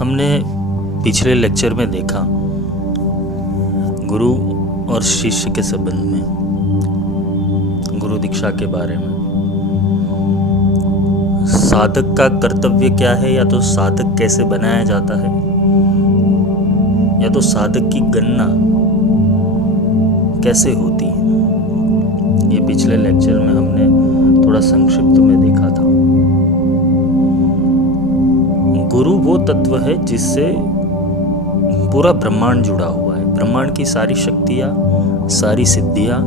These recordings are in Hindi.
हमने पिछले लेक्चर में देखा गुरु और शिष्य के संबंध में, गुरु दीक्षा के बारे में। साधक का कर्तव्य क्या है, या तो साधक कैसे बनाया जाता है, या तो साधक की गणना कैसे होती है। ये पिछले लेक्चर में हमने थोड़ा संक्षिप्त में देखा था। गुरु वो तत्व है जिससे पूरा ब्रह्मांड जुड़ा हुआ है। ब्रह्मांड की सारी शक्तियाँ, सारी सिद्धियाँ,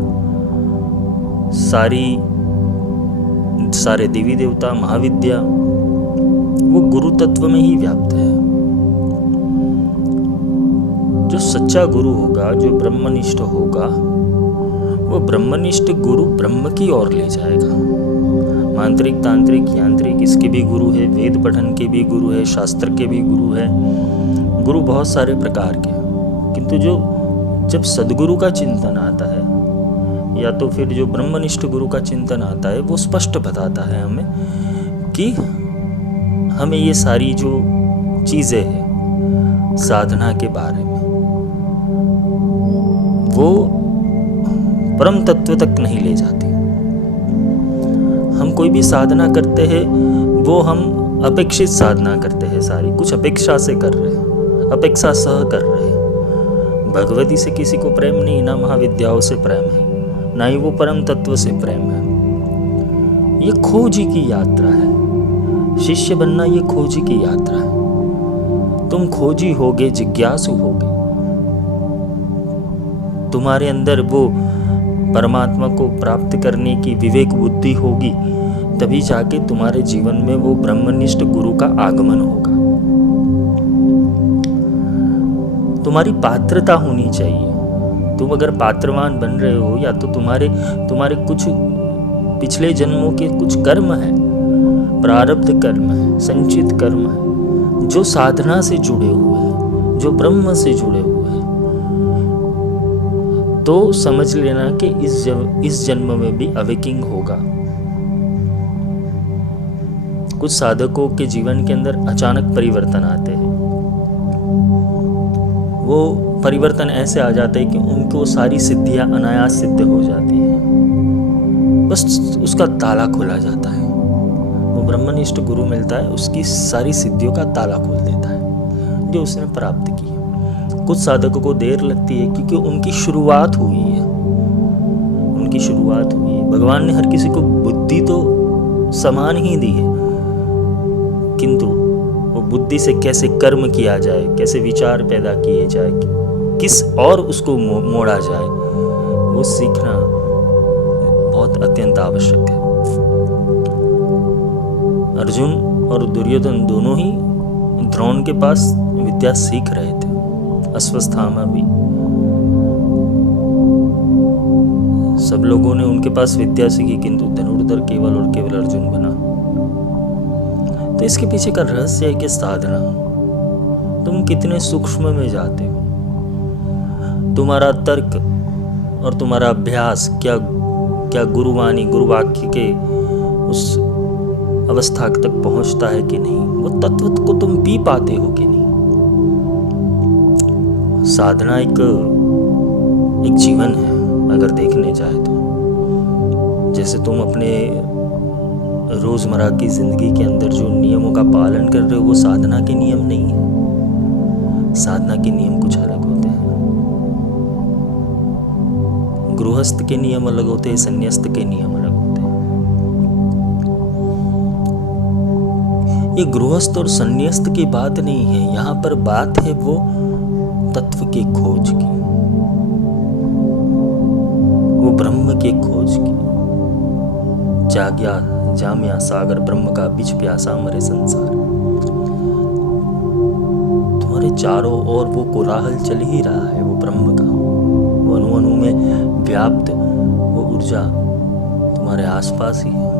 सारे देवी देवता, महाविद्या वो गुरु तत्व में ही व्याप्त है। जो सच्चा गुरु होगा, जो ब्रह्मनिष्ठ होगा, वो ब्रह्मनिष्ठ गुरु ब्रह्म की ओर ले जाएगा। मांत्रिक, तांत्रिक, यांत्रिक इसके भी गुरु है, वेद पठन के भी गुरु है, शास्त्र के भी गुरु है। गुरु बहुत सारे प्रकार के, किंतु जब सद्गुरु का चिंतन आता है, या तो फिर जो ब्रह्मनिष्ठ गुरु का चिंतन आता है, वो स्पष्ट बताता है हमें कि हमें ये सारी जो चीज़ें हैं साधना के बारे में, वो परम तत्व तक नहीं ले जाती। हम कोई भी साधना करते हैं, वो हम अपेक्षित साधना करते हैं, सारी कुछ अपेक्षा से कर रहे हैं, अपेक्षा सह कर रहे हैं। भगवती से किसी को प्रेम नहीं, ना महाविद्याओं से प्रेम है, ना ही वो परम तत्व से प्रेम है। ये खोजी की यात्रा है। शिष्य बनना ये खोजी की यात्रा है। तुम खोजी होगे, जिज्ञासु होगे, तुम्हारे अंदर वो परमात्मा को प्राप्त करने की विवेक बुद्धि होगी, तभी जाके तुम्हारे जीवन में वो ब्रह्मनिष्ठ गुरु का आगमन होगा। तुम्हारी पात्रता होनी चाहिए। तुम अगर पात्रवान बन रहे हो, या तो तुम्हारे कुछ पिछले जन्मों के कुछ कर्म है, प्रारब्ध कर्म है, संचित कर्म है, जो साधना से जुड़े हुए हैं, जो ब्रह्म से जुड़े हुए हैं, तो समझ लेना कि इस जन्म में भी अवेकिंग होगा। कुछ साधकों के जीवन के अंदर अचानक परिवर्तन आते हैं। वो परिवर्तन ऐसे आ जाते हैं कि उनको सारी सिद्धियां अनायास सिद्ध हो जाती है, बस उसका ताला खोला जाता है। वो ब्रह्मनिष्ठ गुरु मिलता है, उसकी सारी सिद्धियों का ताला खोल देता है जो उसने प्राप्त की है। कुछ साधकों को देर लगती है क्योंकि उनकी शुरुआत हुई है, भगवान ने हर किसी को बुद्धि तो समान ही दी है, किंतु वो बुद्धि से कैसे कर्म किया जाए, कैसे विचार पैदा किए जाए, किस और उसको मोड़ा जाए, वो सीखना बहुत अत्यंत आवश्यक है। अर्जुन और दुर्योधन दोनों ही द्रोण के पास विद्या सीख रहे थे, अश्वत्थामा भी। सब लोगों ने उनके पास विद्या सीखी, किंतु धनुर्धर केवल और केवल अर्जुन बना। तो इसके पीछे का रहस्य है कि साधना, तुम कितने सूक्ष्म में जाते हो, तुम्हारा तर्क और तुम्हारा अभ्यास क्या गुरुवाणी, गुरुवाक्य के उस अवस्था तक पहुंचता है कि नहीं, वो तत्व को तुम पी पाते हो कि नहीं। साधना एक जीवन है अगर देखने जाए तो। जैसे तुम अपने रोजमर्रा की जिंदगी के अंदर जो नियमों का पालन कर रहे हो, वो साधना के नियम नहीं है। साधना के नियम कुछ अलग होते हैं। गृहस्थ के नियम अलग होते हैं, संन्यास्त के नियम अलग होते हैं। ये गृहस्थ और संन्यास्त की बात नहीं है, यहाँ पर बात है वो तत्व की खोज की, वो ब्रह्म की खोज की। जाग्या जाम्या सागर ब्रह्म का बीच प्यासा मरे संसार। तुम्हारे चारों ओर वो कोलाहल चल ही रहा है, वो ब्रह्म का, वो अणु अणु में व्याप्त वो ऊर्जा तुम्हारे आसपास ही है।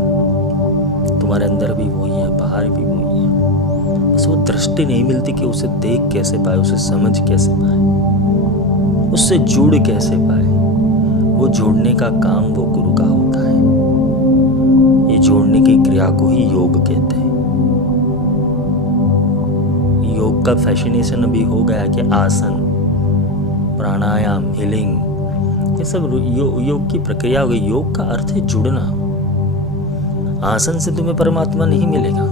तुम्हारे अंदर भी वही है, बाहर भी वही है, बस वो दृष्टि नहीं मिलती कि उसे देख कैसे पाए, उसे समझ कैसे पाए, उससे जुड़ कैसे पाए। वो जोड़ने का काम वो गुरु का होता है। ये जोड़ने की क्रिया को ही योग कहते हैं। योग योग का फैसिनेशन अभी हो गया कि आसन, प्राणायाम, हीलिंग, ये सब योग की प्रक्रिया हो गई। योग का अर्थ है जुड़ना। आसन से तुम्हें परमात्मा नहीं मिलेगा,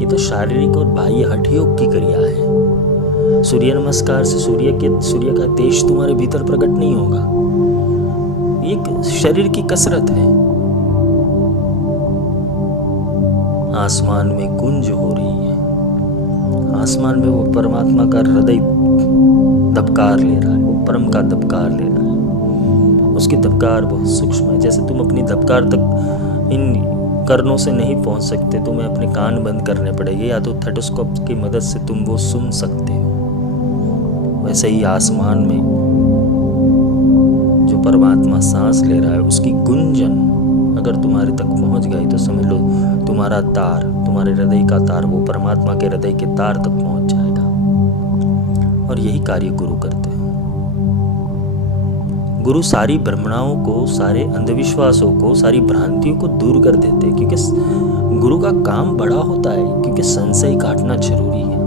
ये तो शारीरिक और बाह्य हठ योग की क्रिया है। सूर्य नमस्कार से सूर्य का तेज तुम्हारे भीतर प्रकट नहीं होगा, एक शरीर की कसरत है। आसमान में गुंज हो रही है, आसमान में वो परमात्मा का हृदय दबकार ले रहा है, वो परम का दबकार ले रहा है। उसकी दबकार बहुत सूक्ष्म है। जैसे तुम अपनी दबकार तक इन कर्णों से नहीं पहुंच सकते, तुम्हें अपने कान बंद करने पड़ेंगे, या तो थेटोस्कोप की मदद से तुम वो सुन सकते हो। वैसे ही आसमान में जो परमात्मा सांस ले रहा है, उसकी गुंजन अगर तुम्हारे तक पहुंच गई तो समझ लो तुम्हारा तार, तुम्हारे हृदय का तार, वो परमात्मा के हृदय के तार तक पहुंच जाएगा। और यही कार्य गुरु करते हैं। गुरु सारी भ्रमणाओं को, सारे अंधविश्वासों को, सारी भ्रांतियों को दूर कर देते हैं, क्योंकि गुरु का काम बड़ा होता है, क्योंकि संशय काटना जरूरी है।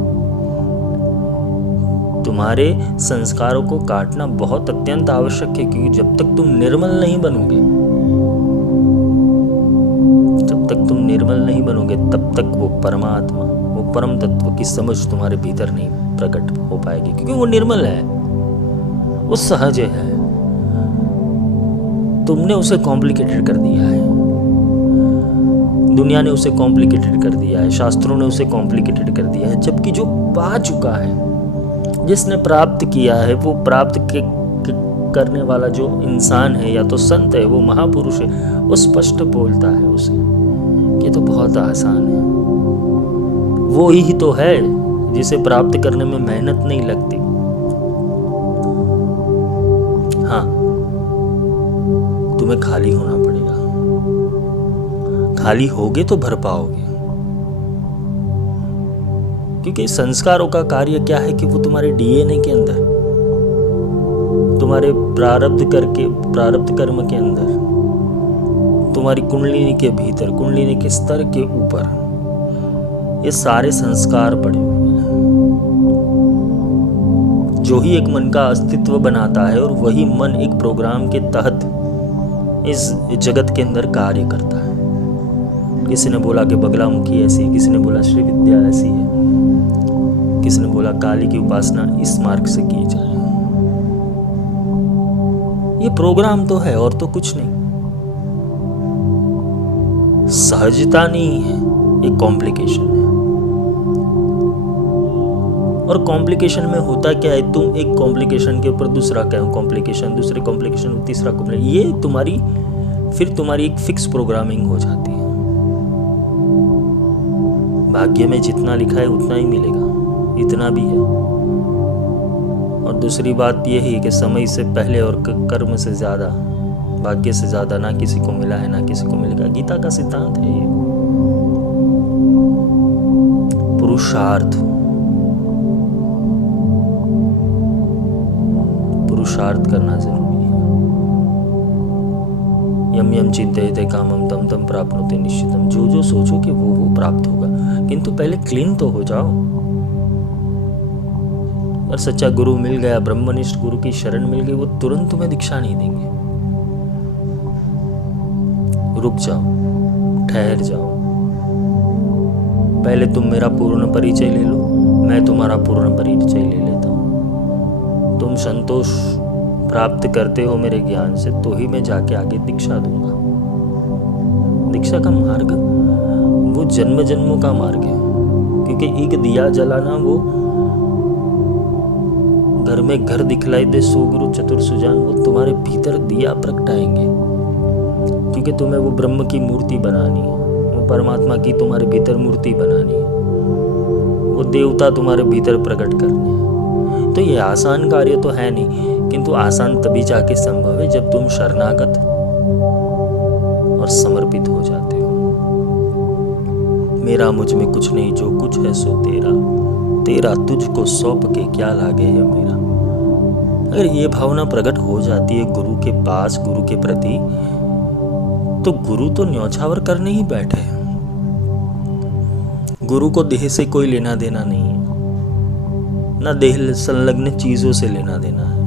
तुम्हारे संस्कारों को काटना बहुत अत्यंत आवश्यक है, क्योंकि जब तक तुम निर्मल नहीं बनोगे, तब तक वो परमात्मा, वो परम तत्व की समझ तुम्हारे भीतर नहीं प्रकट हो पाएगी, क्योंकि वो निर्मल है, वो सहज है। तुमने उसे कॉम्प्लिकेटेड कर दिया है, दुनिया ने उसे कॉम्प्लिकेटेड कर दिया है, शास्त्रों ने उसे कॉम्प्लिकेटेड कर दिया है। जबकि जो पा चुका है, जिसने प्राप्त किया है, वो प्राप्त करने वाला जो इंसान है या तो संत है, वो महापुरुष है, वो स्पष्ट बोलता है उसे, ये तो बहुत आसान है। वो ही तो है जिसे प्राप्त करने में मेहनत नहीं लगती। हाँ, तुम्हें खाली होना पड़ेगा, खाली होगे तो भर पाओगे। क्योंकि संस्कारों का कार्य क्या है कि वो तुम्हारे डीएनए के अंदर, तुम्हारे प्रारब्ध कर्म के अंदर, तुम्हारी कुंडलिनी के भीतर, कुंडलिनी के स्तर के ऊपर ये सारे संस्कार पड़े हुए हैं, जो ही एक मन का अस्तित्व बनाता है, और वही मन एक प्रोग्राम के तहत इस जगत के अंदर कार्य करता है। किसी ने बोला कि बगलामुखी ऐसी है, किसी ने बोला श्री विद्या ऐसी है, किसी ने बोला काली की उपासना इस मार्ग से की जाए। ये प्रोग्राम तो है और तो कुछ नहीं, सहजता नहीं है, एक कॉम्प्लिकेशन है। और कॉम्प्लिकेशन में होता क्या है, तुम एक कॉम्प्लिकेशन के ऊपर दूसरा कॉम्प्लिकेशन, दूसरे कॉम्प्लिकेशन, तीसरा कॉम्प्लिकेशन, ये तुम्हारी एक फिक्स प्रोग्रामिंग हो जाती है। भाग्य में जितना लिखा है उतना ही मिलेगा, इतना भी है। और दूसरी बात यह है कि समय से पहले और कर्म से ज्यादा, भाग्य से ज्यादा ना किसी को मिला है, ना किसी को मिलेगा। गीता का सिद्धांत है ये। पुरुषार्थ करना जरूरी है। यम यम चिंतयते कामम तम तम प्राप्नोति निश्चितम, जो सोचो कि वो प्राप्त होगा, किंतु पहले क्लीन तो हो जाओ। और सच्चा गुरु मिल गया, ब्रह्मनिष्ठ गुरु की शरण मिल गई, वो तुरंत तुम्हें दीक्षा नहीं देंगे। रुक जाओ, ठहर जाओ, पहले तुम मेरा पूर्ण परिचय ले लो, मैं तुम्हारा पूर्ण परिचय ले लेता हूं। तुम संतोष प्राप्त करते हो मेरे ज्ञान से, तो ही मैं जाके आगे दीक्षा दूंगा। दीक्षा का मार्ग वो जन्म जन्मों का मार्ग है, क्योंकि एक दिया जलाना, वो घर में घर दिखलाई दे सुगुरु चतुर सुजान, वो तुम्हारे भीतर दिया प्रगटाएंगे, क्योंकि तुम्हें वो ब्रह्म की मूर्ति बनानी है, वो परमात्मा की तुम्हारे भीतर मूर्ति बनानी है, वो देवता तुम्हारे भीतर प्रकट करने हैं। तो ये आसान कार्य तो है नहीं, किंतु आसान तभी जाके संभव है जब तुम शरणागत और समर्पित हो जाते हो। मेरा मुझ में कुछ नहीं, जो कुछ है सो तेरा, तेरा तुझको सौंप के क्या लागे है मेरा। अगर ये भावना प्रकट हो जाती है गुरु के पास, गुरु के प्रति, तो गुरु तो न्यौछावर करने ही बैठे हैं। गुरु को देह से कोई लेना देना नहीं है। ना देह संलग्न चीजों से लेना देना है।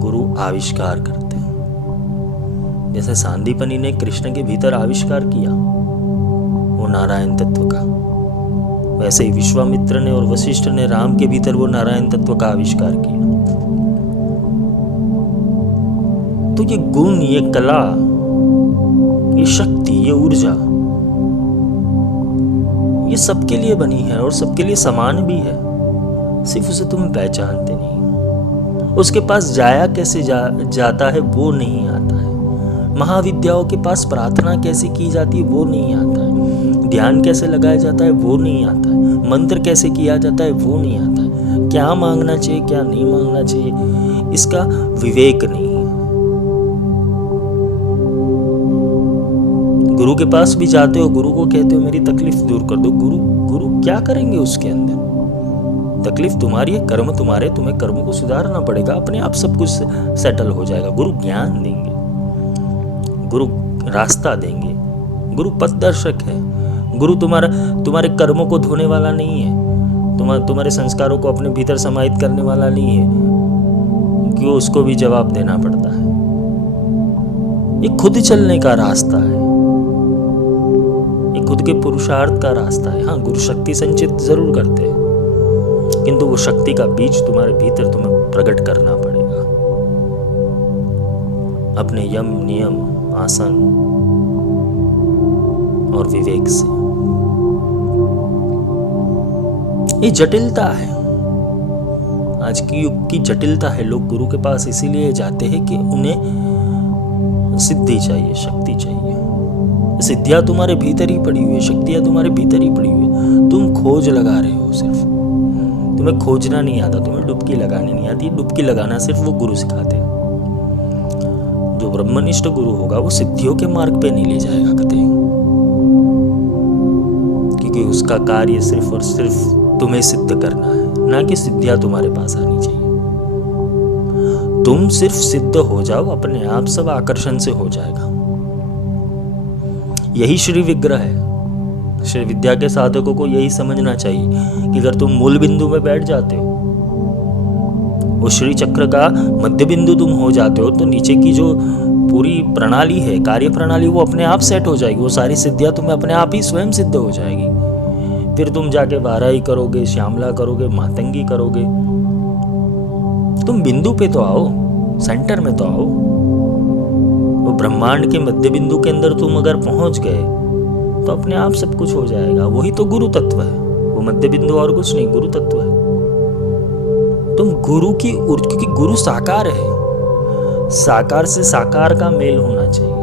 गुरु आविष्कार करते हैं। जैसे सांदीपनि ने कृष्ण के भीतर आविष्कार किया वो नारायण तत्व का, वैसे ही विश्वामित्र ने और वशिष्ठ ने राम के भीतर वो नारायण तत्व का आविष्कार किया। तो ये गुण, ये कला, ये शक्ति, ये ऊर्जा, ये सबके लिए बनी है और सबके लिए समान भी है, सिर्फ उसे तुम पहचानते नहीं। उसके पास जाया कैसे जाता है वो नहीं आता है। महाविद्याओं के पास प्रार्थना कैसे की जाती है वो नहीं आता है। ध्यान कैसे लगाया जाता है वो नहीं आता है। मंत्र कैसे किया जाता है वो नहीं आता है। क्या मांगना चाहिए क्या नहीं मांगना चाहिए इसका विवेक नहीं है। गुरु के पास भी जाते हो, गुरु को कहते हो मेरी तकलीफ दूर कर दो, गुरु क्या करेंगे उसके अंदर? तकलीफ तुम्हारी है, कर्म तुम्हारे, तुम्हें कर्मों को सुधारना पड़ेगा, अपने आप सब कुछ सेटल हो जाएगा। गुरु ज्ञान देंगे, गुरु रास्ता देंगे, गुरु पथदर्शक है। गुरु तुम्हारे कर्मों को धोने वाला नहीं है, तुम्हारे संस्कारों को अपने भीतर समाहित करने वाला नहीं है कि उसको भी जवाब देना पड़ता है। ये खुद चलने का रास्ता है, ये खुद के पुरुषार्थ का रास्ता है। हाँ, गुरु शक्ति संचित जरूर करते हैं, किंतु वो शक्ति का बीज तुम्हारे भीतर तुम्हें प्रकट करना पड़ेगा अपने यम, नियम, आसन और विवेक से। ये जटिलता है, आज की युग की जटिलता है। लोग गुरु के पास इसीलिए जाते हैं कि उन्हें सिद्धि चाहिए, शक्ति चाहिए। सिद्धियां तुम्हारे भीतर ही पड़ी हुई है, शक्तियां तुम्हारे भीतर ही पड़ी हुई है। तुम खोज लगा रहे हो, सिर्फ तुम्हें खोजना नहीं आता, तुम्हें डुबकी लगानी नहीं आती। डुबकी लगाना सिर्फ वो गुरु सिखाते हैं। जो ब्रह्मनिष्ठ गुरु होगा वो सिद्धियों के मार्ग पे नहीं ले जाएगा कतई, क्योंकि उसका कार्य सिर्फ और सिर्फ तुम्हें सिद्ध करना है, ना कि सिद्धियां तुम्हारे पास आनी चाहिए। तुम सिर्फ सिद्ध हो जाओ, अपने आप सब आकर्षण से हो जाएगा। यही श्री विग्रह है। श्री विद्या के साधकों को यही समझना चाहिए कि अगर तुम मूल बिंदु में बैठ जाते हो, वो श्री चक्र का मध्य बिंदु तुम हो जाते हो, तो नीचे की जो पूरी प्रणाली है, कार्य प्रणाली, वो अपने आप सेट हो जाएगी। वो सारी सिद्धियां तुम्हें अपने आप ही स्वयं सिद्ध हो जाएगी। फिर तुम जाके बाराही करोगे, श्यामला करोगे, मातंगी करोगे। तुम बिंदु पे तो आओ, सेंटर में तो आओ। वो ब्रह्मांड के मध्य बिंदु के अंदर तुम अगर पहुंच गए तो अपने आप सब कुछ हो जाएगा। वही तो गुरु तत्व है, वो मध्य बिंदु और कुछ नहीं, गुरु तत्व है। तुम गुरु की, क्योंकि गुरु साकार है, साकार से साकार का मेल होना चाहिए।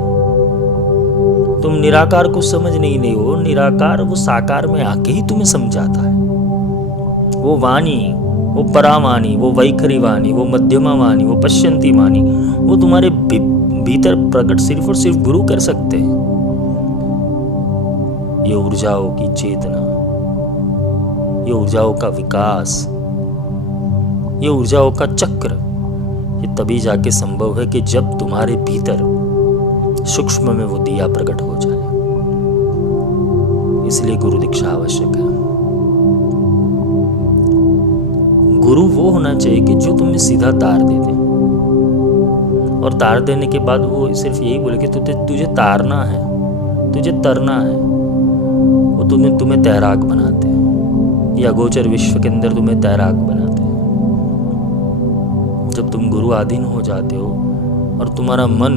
तुम निराकार को समझ नहीं हो, निराकार वो साकार में आके ही तुम्हें समझाता है। वो वाणी, वो परावाणी, वो वैखरी वाणी, वो मध्यमा वाणी, वो पश्यंती वाणी, वो तुम्हारे भीतर प्रकट सिर्फ और सिर्फ गुरु कर सकते हैं। ये ऊर्जाओं की चेतना, ये ऊर्जाओं का विकास, ये ऊर्जाओं का चक्र, ये तभी जाके संभव है कि जब तुम्हारे भीतर सूक्ष्म में वो दिया प्रकट हो जाए। इसलिए गुरु दीक्षा आवश्यक है। गुरु वो होना चाहिए कि जो तुम्हें सीधा तार दे दे, और तार देने के बाद वो सिर्फ यही बोले कि तुझे तारना है, तुझे तरना है। वो तुम्हें तैराक बनाते हैं, या गोचर विश्व के अंदर तुम्हें तैराक बनाते हैं। जब तुम गुरु अधीन हो जाते हो और तुम्हारा मन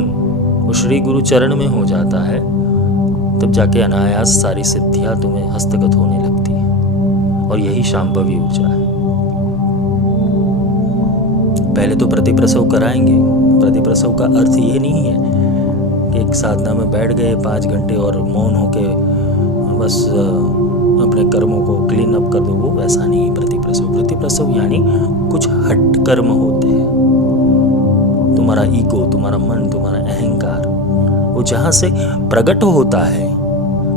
वो श्री गुरु चरण में हो जाता है, तब जाके अनायास सारी सिद्धियां तुम्हें हस्तगत होने लगती हैं। और यही शांभवी ऊर्जा है। पहले तो प्रतिप्रसव कराएंगे। प्रतिप्रसव का अर्थ ये नहीं है कि एक साधना में बैठ गए 5 घंटे और मौन होके बस अपने कर्मों को क्लीन अप कर दो, वो वैसा नहीं है प्रतिप्रसव। प्रतिप्रसव यानी कुछ हट कर्म होते हैं। तुम्हारा ईगो, तुम्हारा मन, तुम्हारा अहंकार, वो जहां से प्रकट होता है,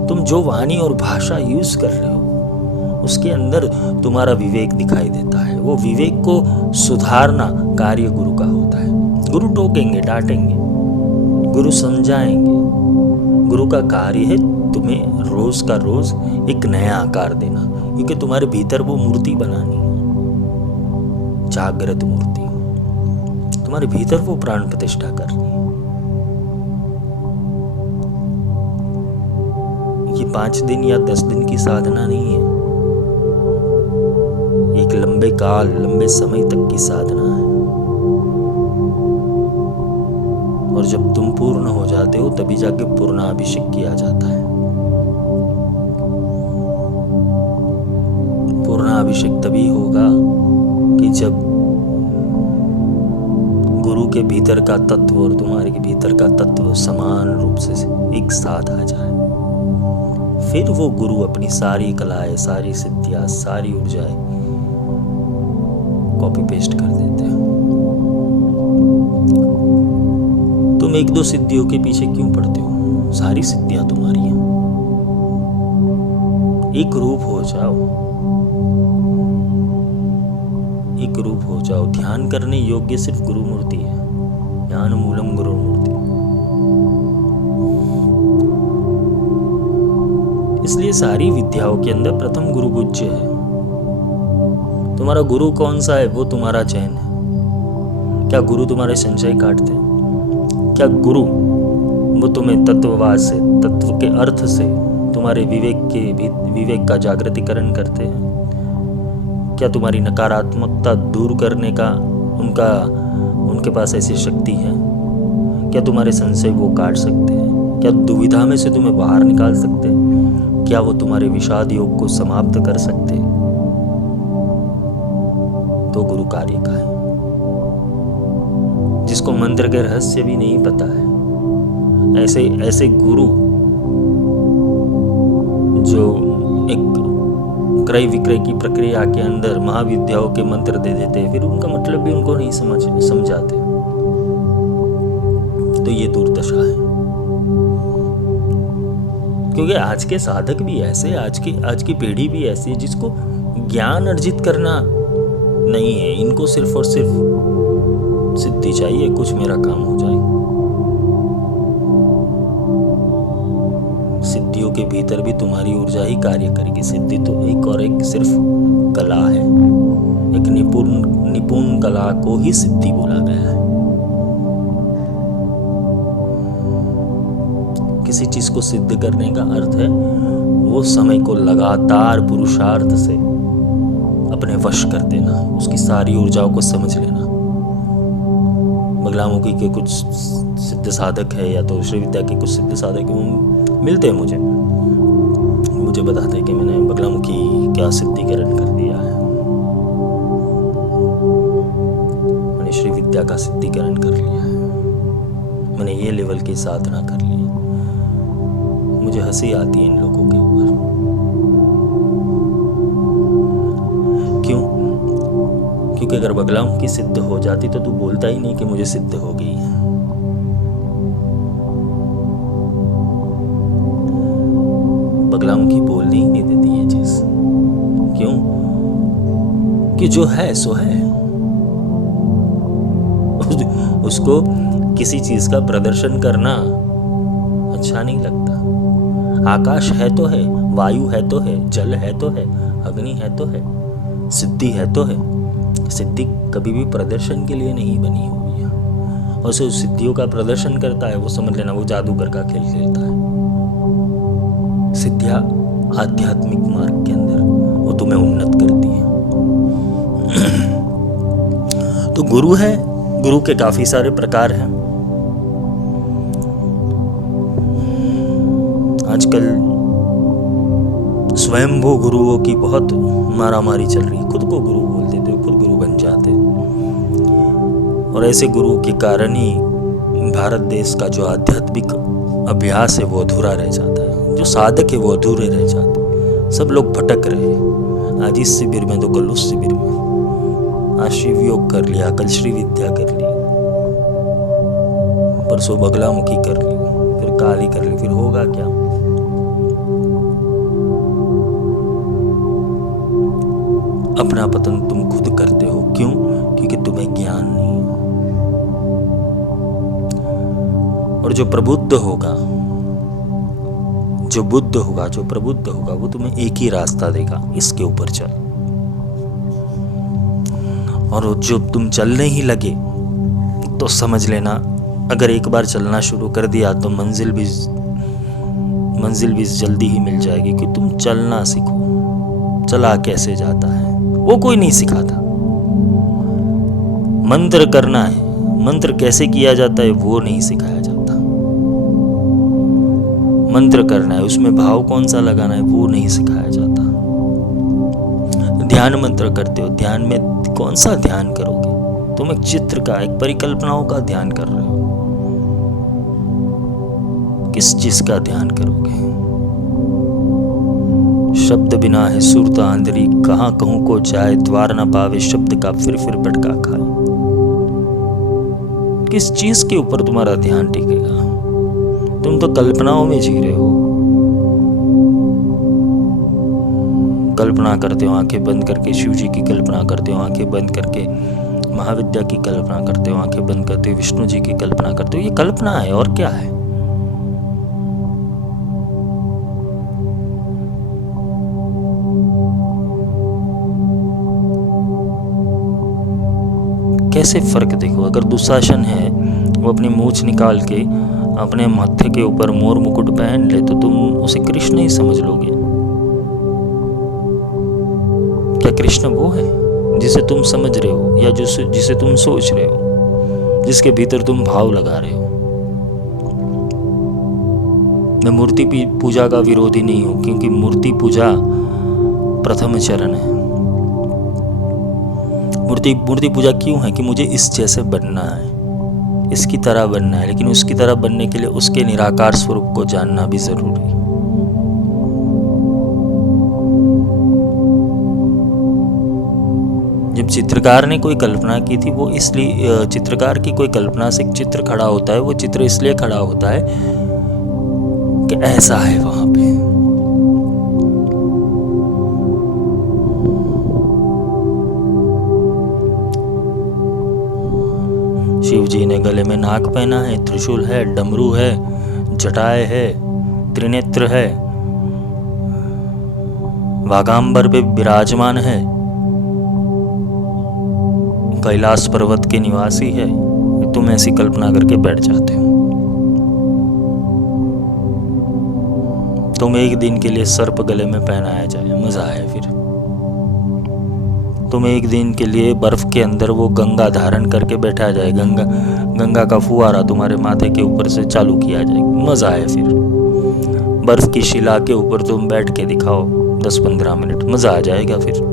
तुम जो वाणी और भाषा यूज कर रहे हो उसके अंदर तुम्हारा विवेक दिखाई देता है। वो विवेक को सुधारना कार्य गुरु का होता है। गुरु टोकेंगे, डांटेंगे, गुरु समझाएंगे। गुरु का कार्य है तुम्हें रोज का रोज एक नया आकार देना, क्योंकि तुम्हारे भीतर वो मूर्ति बनानी है, जागृत मूर्ति। तुम्हारे भीतर वो प्राण प्रतिष्ठा करनी है। ये 5 दिन या 10 दिन की साधना नहीं है, एक लंबे काल, लंबे समय तक की साधना है। और जब तुम पूर्ण हो जाते हो तभी जाके पूर्णाभिषेक किया जाता है। पूर्णाभिषेक तभी होगा कि जब गुरु के भीतर का तत्व और तुम्हारे के भीतर का तत्व समान रूप से एक साथ आ जाए। फिर वो गुरु अपनी सारी कलाएं, सारी सिद्धियां, सारी ऊर्जाएं कॉपी पेस्ट कर देते हैं। तुम 1-2 सिद्धियों के पीछे क्यों पड़ते हो? सारी सिद्धियां तुम्हारी हैं। एक रूप हो जाओ, एक रूप हो जाओ। ध्यान करने योग्य सिर्फ गुरु मूर्ति है, ज्ञान मूलम गुरु मूर्ति। इसलिए सारी विद्याओं के अंदर प्रथम गुरु पूज्य है। तुम्हारा गुरु कौन सा है वो तुम्हारा चयन है। क्या गुरु तुम्हारे संशय काटते हैं? क्या गुरु वो तुम्हें तत्ववाद से, तत्व के अर्थ से तुम्हारे विवेक का जागृतिकरण करते हैं? क्या तुम्हारी नकारात्मकता दूर करने का उनके पास ऐसी शक्ति है? क्या तुम्हारे संशय वो काट सकते हैं? क्या दुविधा में से तुम्हें बाहर निकाल सकते हैं? क्या वो तुम्हारे विषाद योग को समाप्त कर सकते हैं? तो गुरु कार्य का है। जिसको मंत्र के रहस्य भी नहीं पता है, ऐसे गुरु जो एक क्रय विक्रय की प्रक्रिया के अंदर महाविद्याओं के मंत्र दे देते हैं, फिर उनका मतलब भी उनको नहीं समझाते। तो ये दुर्दशा है। क्योंकि आज के साधक भी ऐसे, आज की पीढ़ी भी ऐसी है जिसको ज्ञान अर्जित करना नहीं है। इनको सिर्फ और सिर्फ सिद्धि चाहिए, कुछ मेरा काम हो जाए। सिद्धियों के भीतर भी तुम्हारी ऊर्जा ही कार्य करेगी। सिद्धि तो एक सिर्फ कला है। एक निपुण कला को ही सिद्धि बोला गया है। किसी चीज को सिद्ध करने का अर्थ है वो समय को लगातार पुरुषार्थ से अपने वश कर देना, उसकी सारी ऊर्जाओं को समझ लेना। बगलामुखी के कुछ सिद्ध साधक है या तो श्री विद्या के कुछ सिद्ध साधक मिलते हैं मुझे बताते हैं कि मैंने बगलामुखी क्या सिद्धिकरण कर दिया है, मैंने श्री विद्या का सिद्धिकरण कर लिया है, मैंने ये लेवल की साधना कर ली है। मुझे हंसी आती है इन लोगों के ऊपर। क्यों? क्योंकि अगर बगलामुखी सिद्ध हो जाती तो तू बोलता ही नहीं कि मुझे सिद्ध हो गई है। बगलामुखी बोलने ही नहीं देती ये चीज। क्यों? कि जो है सो है। उसको किसी चीज का प्रदर्शन करना अच्छा नहीं लगता। आकाश है तो है, वायु है तो है, जल है तो है, अग्नि है तो है, सिद्धि है तो है। सिद्धि कभी भी प्रदर्शन के लिए नहीं बनी हुई है। और जो सिद्धियों का प्रदर्शन करता है वो समझ लेना वो जादूगर का खेल खेलता है। सिद्धियां आध्यात्मिक मार्ग के अंदर वो तुम्हें उन्नत करती है। तो गुरु है, गुरु के काफी सारे प्रकार हैं। आजकल स्वयंभू गुरुओं की बहुत मारामारी चल रही है। खुद को गुरु बोल देते हो, खुद गुरु बन जाते। और ऐसे गुरु के कारण ही भारत देश का जो आध्यात्मिक अभ्यास है वो अधूरा रह जाता है। जो साधक है वो अधूरे रह जाते हैं। सब लोग भटक रहे हैं। आज इस शिविर में तो कल उस शिविर में। आज शिव योग कर लिया, कल श्री विद्या कर ली, परसों बगलामुखी कर ली, फिर काली कर ली, फिर होगा क्या? अपना पतन तुम खुद करते हो। क्यों? क्योंकि तुम्हें ज्ञान नहीं है। और जो प्रबुद्ध होगा, जो बुद्ध होगा, जो प्रबुद्ध होगा, वो तुम्हें एक ही रास्ता देगा, इसके ऊपर चल। और जो तुम चलने ही लगे तो समझ लेना, अगर एक बार चलना शुरू कर दिया तो मंजिल भी जल्दी ही मिल जाएगी। कि तुम चलना सीखो। चला कैसे जाता है वो कोई नहीं सिखाता। मंत्र करना है, मंत्र कैसे किया जाता है वो नहीं सिखाया जाता। मंत्र करना है, उसमें भाव कौन सा लगाना है वो नहीं सिखाया जाता। ध्यान मंत्र करते हो, ध्यान में कौन सा ध्यान करोगे? तुम एक चित्र का, एक परिकल्पनाओं का ध्यान कर रहे हो, किस चीज का ध्यान करोगे? शब्द बिना है सुरत आंधरी, कहाँ कहूं को जाए, द्वार न पावे शब्द का फिर भटका खाए। किस चीज के ऊपर तुम्हारा ध्यान टिकेगा? तुम तो कल्पनाओं में जी रहे हो। कल्पना करते हो आंखें बंद करके, शिव जी की कल्पना करते हो आंखें बंद करके, महाविद्या की कल्पना करते हो आंखें बंद करते हो, विष्णु जी की कल्पना करते हो। ये कल्पना है और क्या है? कैसे फर्क देखो। अगर दुशासन है, वो अपनी मूंछ निकाल के अपने माथे के ऊपर मोर मुकुट पहन ले, तो तुम उसे कृष्ण ही समझ लोगे। क्या कृष्ण वो है जिसे तुम समझ रहे हो, या जिसे तुम सोच रहे हो, जिसके भीतर तुम भाव लगा रहे हो? मैं मूर्ति पूजा का विरोधी नहीं हूं, क्योंकि मूर्ति पूजा प्रथम चरण है। मूर्ति पूजा क्यों है? कि मुझे इस जैसे बनना है, इसकी तरह बनना है, लेकिन उसकी तरह बनने के लिए उसके निराकार स्वरूप को जानना भी जरूरी है। जब चित्रकार ने कोई कल्पना की थी, वो इसलिए, चित्रकार की कोई कल्पना से एक चित्र खड़ा होता है, वो चित्र इसलिए खड़ा होता है कि ऐसा है वहां पे। शिव जी ने गले में नाग पहना है, त्रिशूल है, डमरू है, जटाएं है, त्रिनेत्र है, वागांबर पे विराजमान है, कैलाश पर्वत के निवासी है। तुम ऐसी कल्पना करके बैठ जाते हो। तुम एक दिन के लिए सर्प गले में पहनाया जाए, मजा आए फिर। तुम एक दिन के लिए बर्फ के अंदर वो गंगा धारण करके बैठा जाए, गंगा का फुवारा तुम्हारे माथे के ऊपर से चालू किया जाए, मजा आए फिर। बर्फ की शिला के ऊपर तुम बैठ के दिखाओ 10-15 मिनट, मजा आ जाएगा फिर।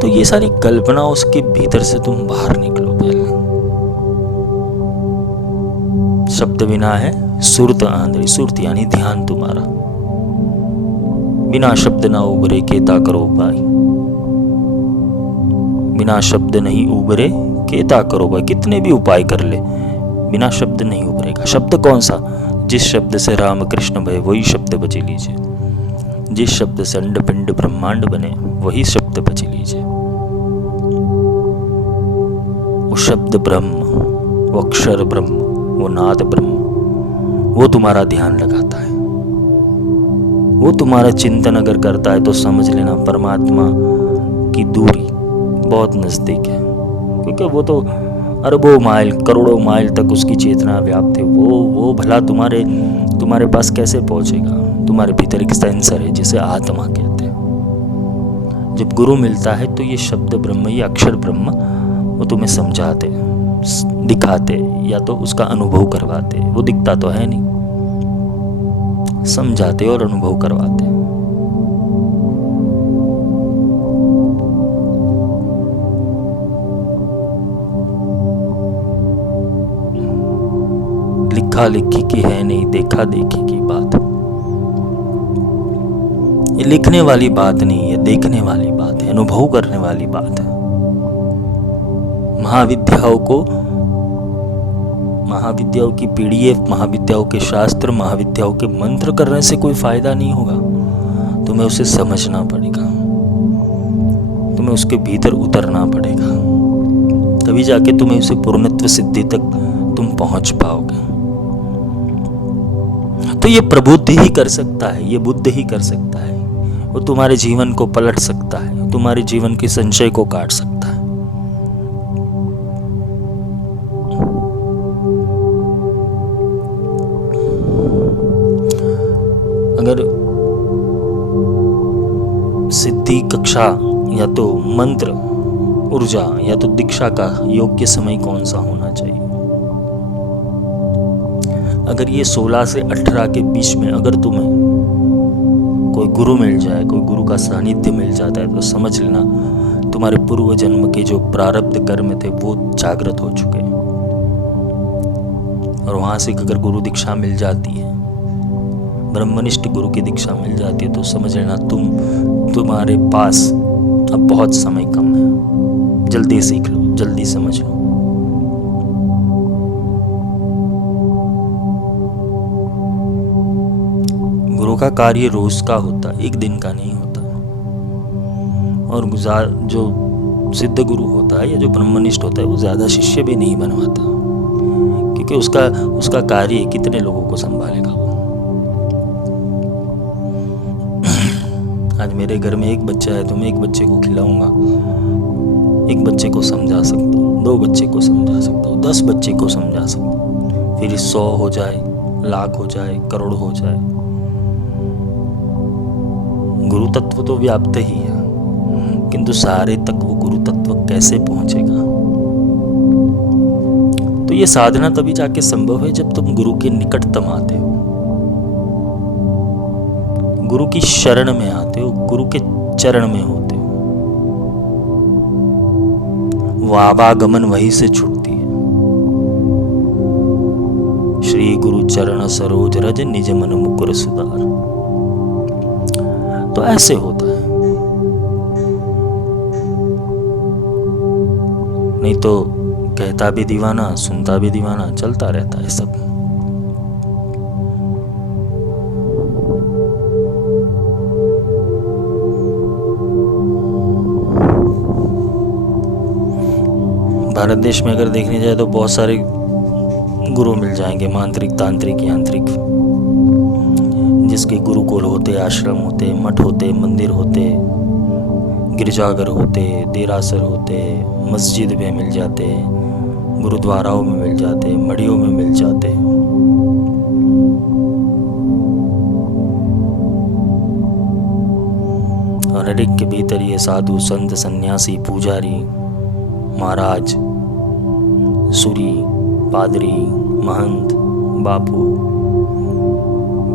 तो ये सारी कल्पना, उसके भीतर से तुम बाहर निकलो पहले। शब्द बिना है सुरत आंधरी, सुरत यानी ध्यान तुम्हारा। बिना शब्द ना उबरे केता करो उपाय, बिना शब्द नहीं उबरे केता करो उपाय। कितने भी उपाय कर ले, बिना शब्द नहीं उबरेगा। शब्द कौन सा? जिस शब्द से राम कृष्ण भय, वही शब्द बची लीजिए। जिस शब्द से अंड पिंड ब्रह्मांड बने, वही शब्द बची लीजिए। वो शब्द ब्रह्म, वो अक्षर ब्रह्म, वो नाद ब्रह्म, वो तुम्हारा ध्यान लगाता है। वो तुम्हारा चिंतन अगर करता है तो समझ लेना परमात्मा की दूरी बहुत नजदीक है। क्योंकि वो तो अरबों माइल, करोड़ों माइल तक उसकी चेतना व्याप्त है। वो भला तुम्हारे पास कैसे पहुंचेगा? तुम्हारे भीतर एक सेंसर है जिसे आत्मा कहते हैं। जब गुरु मिलता है तो ये शब्द ब्रह्म, ये अक्षर ब्रह्म, वो तुम्हें समझाते, दिखाते, या तो उसका अनुभव करवाते। वो दिखता तो है नहीं, समझाते और अनुभव करवाते। लिखा लिखी की है नहीं, देखा देखी की बात। ये लिखने वाली बात नहीं है, देखने वाली बात है, अनुभव करने वाली बात है। महाविद्याओं की पीडीएफ, महाविद्याओं के शास्त्र, महाविद्याओं के मंत्र करने से कोई फायदा नहीं होगा। तुम्हें उसे समझना पड़ेगा, तुम्हें उसके भीतर उतरना पड़ेगा। तभी जाके तुम्हें उसे पूर्णत्व सिद्धि तक तुम पहुंच पाओगे। तो ये प्रबुद्ध ही कर सकता है, ये बुद्ध ही कर सकता है। वो तुम्हारे जीवन को पलट सकता है, तुम्हारे जीवन के संशय को काट सकता है। अगर सिद्धि कक्षा या तो मंत्र ऊर्जा या तो दीक्षा का योग्य समय कौन सा होना चाहिए, अगर ये 16 से 18 के बीच में अगर तुम्हें कोई गुरु मिल जाए, कोई गुरु का सानिध्य मिल जाता है, तो समझ लेना तुम्हारे पूर्व जन्म के जो प्रारब्ध कर्म थे वो जागृत हो चुके हैं। और वहां से अगर गुरु दीक्षा मिल जाती है, ब्रह्मनिष्ठ गुरु की दीक्षा मिल जाती है, तो समझ लेना तुम्हारे पास अब बहुत समय कम है। जल्दी सीख लो, जल्दी समझ लो। गुरु का कार्य रोज का होता है, एक दिन का नहीं होता। और जो सिद्ध गुरु होता है या जो ब्रह्मनिष्ठ होता है वो ज्यादा शिष्य भी नहीं बनवाता, क्योंकि उसका कार्य कितने लोगों को संभालेगा वो। आज मेरे घर में एक बच्चा है तो मैं एक बच्चे को खिलाऊंगा, एक बच्चे को समझा सकता हूँ, 2 बच्चे को समझा सकता हूँ, 10 बच्चे को समझा सकता हूँ, फिर 100 हो जाए, लाख हो जाए, करोड़ हो जाए। गुरु तत्व तो व्याप्त ही है, किंतु सारे तक वो गुरु तत्व कैसे पहुंचेगा। तो ये साधना तभी जाके संभव है जब तुम गुरु के निकटतम आते हो, गुरु की शरण में आते हो, गुरु के चरण में होते हो। वो आवागमन वहीं से छूटती है। श्री गुरु चरण सरोज रज निज मन मुकुर सुधार। तो ऐसे होता है, नहीं तो कहता भी दीवाना सुनता भी दीवाना, चलता रहता है सब। भारत देश में अगर देखने जाए तो बहुत सारे गुरु मिल जाएंगे, मांत्रिक, तांत्रिक, यांत्रिक, जिसके गुरुकुल होते, आश्रम होते, मठ होते, मंदिर होते, गिरजाघर होते, देरासर होते, मस्जिद में मिल जाते, गुरुद्वाराओं में मिल जाते, मड़ियों में मिल जाते। और हर एक के भीतर ये साधु, संत, सन्यासी, पुजारी, महाराज, सूरी, पादरी, महंत, बापू,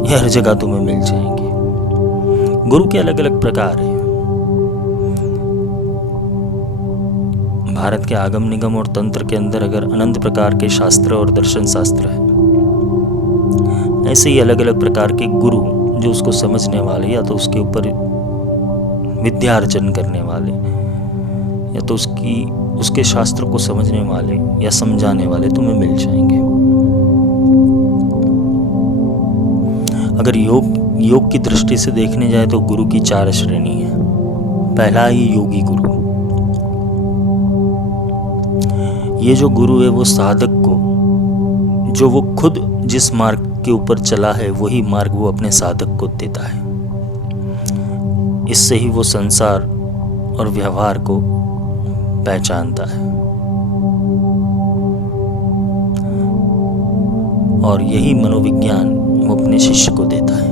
ये हर जगह तुम्हें मिल जाएंगे। गुरु के अलग अलग प्रकार हैं। भारत के आगम निगम और तंत्र के अंदर अगर अनंत प्रकार के शास्त्र और दर्शन शास्त्र है, ऐसे ही अलग अलग प्रकार के गुरु जो उसको समझने वाले, या तो उसके ऊपर विद्यार्जन करने वाले, या तो उसके शास्त्र को समझने वाले या समझाने वाले तुम्हें मिल जाएंगे। अगर योग की दृष्टि से देखने जाए तो गुरु की 4 श्रेणी है। पहला ही योगी गुरु। ये जो गुरु है वो साधक को, जो वो खुद जिस मार्ग के ऊपर चला है वही मार्ग वो अपने साधक को देता है। इससे ही वो संसार और व्यवहार को पहचानता है, और यही मनोविज्ञान वो अपने शिष्य को देता है।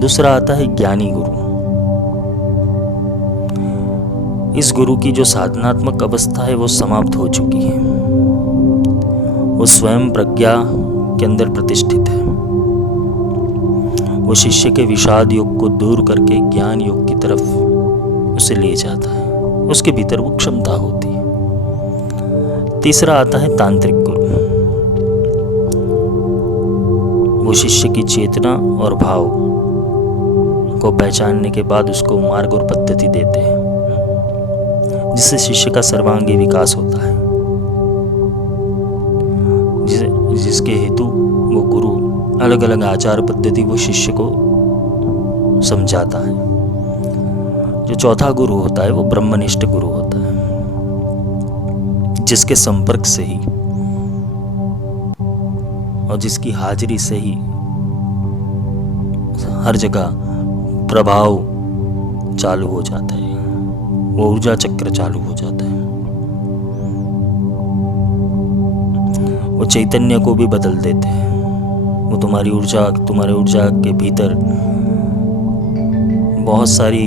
दूसरा आता है ज्ञानी गुरु। इस गुरु की जो साधनात्मक अवस्था है वो समाप्त हो चुकी है, वो स्वयं प्रज्ञा के अंदर प्रतिष्ठित है। वो शिष्य के विषाद योग को दूर करके ज्ञान योग की तरफ उसे ले जाता है, उसके भीतर वो क्षमता होती है। तीसरा आता है तांत्रिक गुरु। वो शिष्य की चेतना और भाव को पहचानने के बाद उसको मार्ग और पद्धति देते हैं, जिससे शिष्य का सर्वांगी विकास होता है, जिसके हेतु वो गुरु अलग अलग आचार पद्धति वो शिष्य को समझाता है। जो चौथा गुरु होता है वो ब्रह्मनिष्ठ गुरु होता है। जिसके संपर्क से ही और जिसकी हाजिरी से ही हर जगह प्रभाव चालू हो जाता है, वो ऊर्जा चक्र चालू हो जाता है। वो चैतन्य को भी बदल देते हैं। वो तुम्हारे ऊर्जा के भीतर बहुत सारी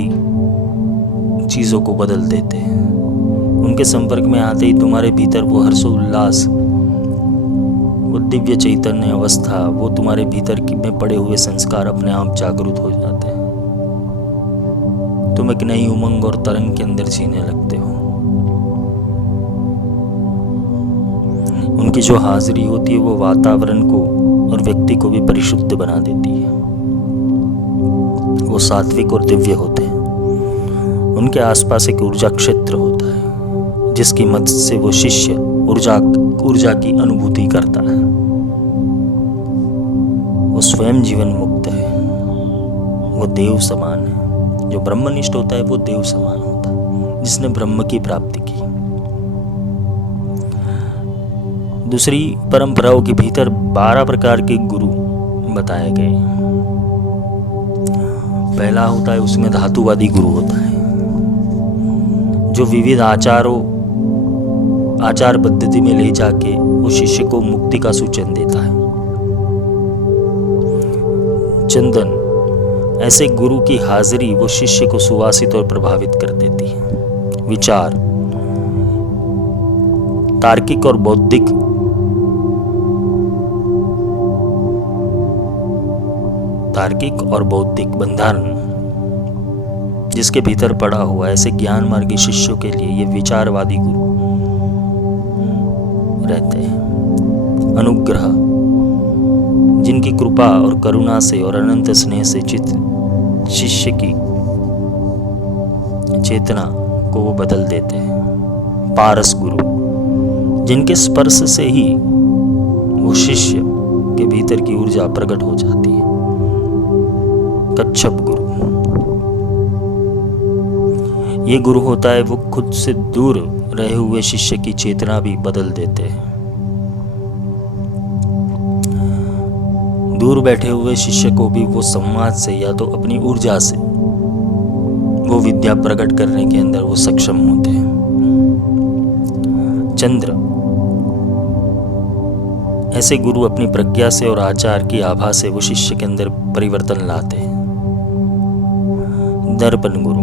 चीज़ों को बदल देते हैं। उनके संपर्क में आते ही तुम्हारे भीतर वो हर्षोल्लास, वो दिव्य चैतन्य अवस्था, वो तुम्हारे भीतर में पड़े हुए संस्कार अपने आप जागृत हो जाते हैं। तुम एक नई उमंग और तरंग के अंदर जीने लगते हो। उनकी जो हाजिरी होती है वो वातावरण को और व्यक्ति को भी परिशुद्ध बना देती है। वो सात्विक और दिव्य होते हैं। उनके आसपास एक ऊर्जा क्षेत्र होता है जिसकी मदद से वो शिष्य ऊर्जा की अनुभूति करता है। वो स्वयं जीवन मुक्त है। वो देव समान है। जो ब्रह्मनिष्ठ होता है वो देव समान होता है, जिसने ब्रह्म की प्राप्ति की। दूसरी परंपराओं के भीतर 12 प्रकार के गुरु बताए गए। पहला होता है, उसमें धातुवादी गुरु होता है, जो विविध आचार पद्धति में ले जाके उस शिष्य को मुक्ति का सूचन देता है। चंदन, ऐसे गुरु की हाजिरी वो शिष्य को सुवासित और प्रभावित कर देती है। विचार, तार्किक और बौद्धिक बंधन जिसके भीतर पड़ा हुआ, ऐसे ज्ञान मार्गी शिष्यों के लिए ये विचारवादी गुरु रहते हैं। अनुग्रह, जिनकी कृपा और करुणा से और अनंत स्नेह से शिष्य की चेतना को वो बदल देते हैं। पारस गुरु, जिनके स्पर्श से ही वो शिष्य के भीतर की ऊर्जा प्रकट हो जाती है। कच्छप गुरु, ये गुरु होता है वो खुद से दूर रहे हुए शिष्य की चेतना भी बदल देते हैं। दूर बैठे हुए शिष्य को भी वो संवाद से या तो अपनी ऊर्जा से वो विद्या प्रकट करने के अंदर वो सक्षम होते हैं। चंद्र, ऐसे गुरु अपनी प्रज्ञा से और आचार की आभा से वो शिष्य के अंदर परिवर्तन लाते हैं। दर्पण गुरु,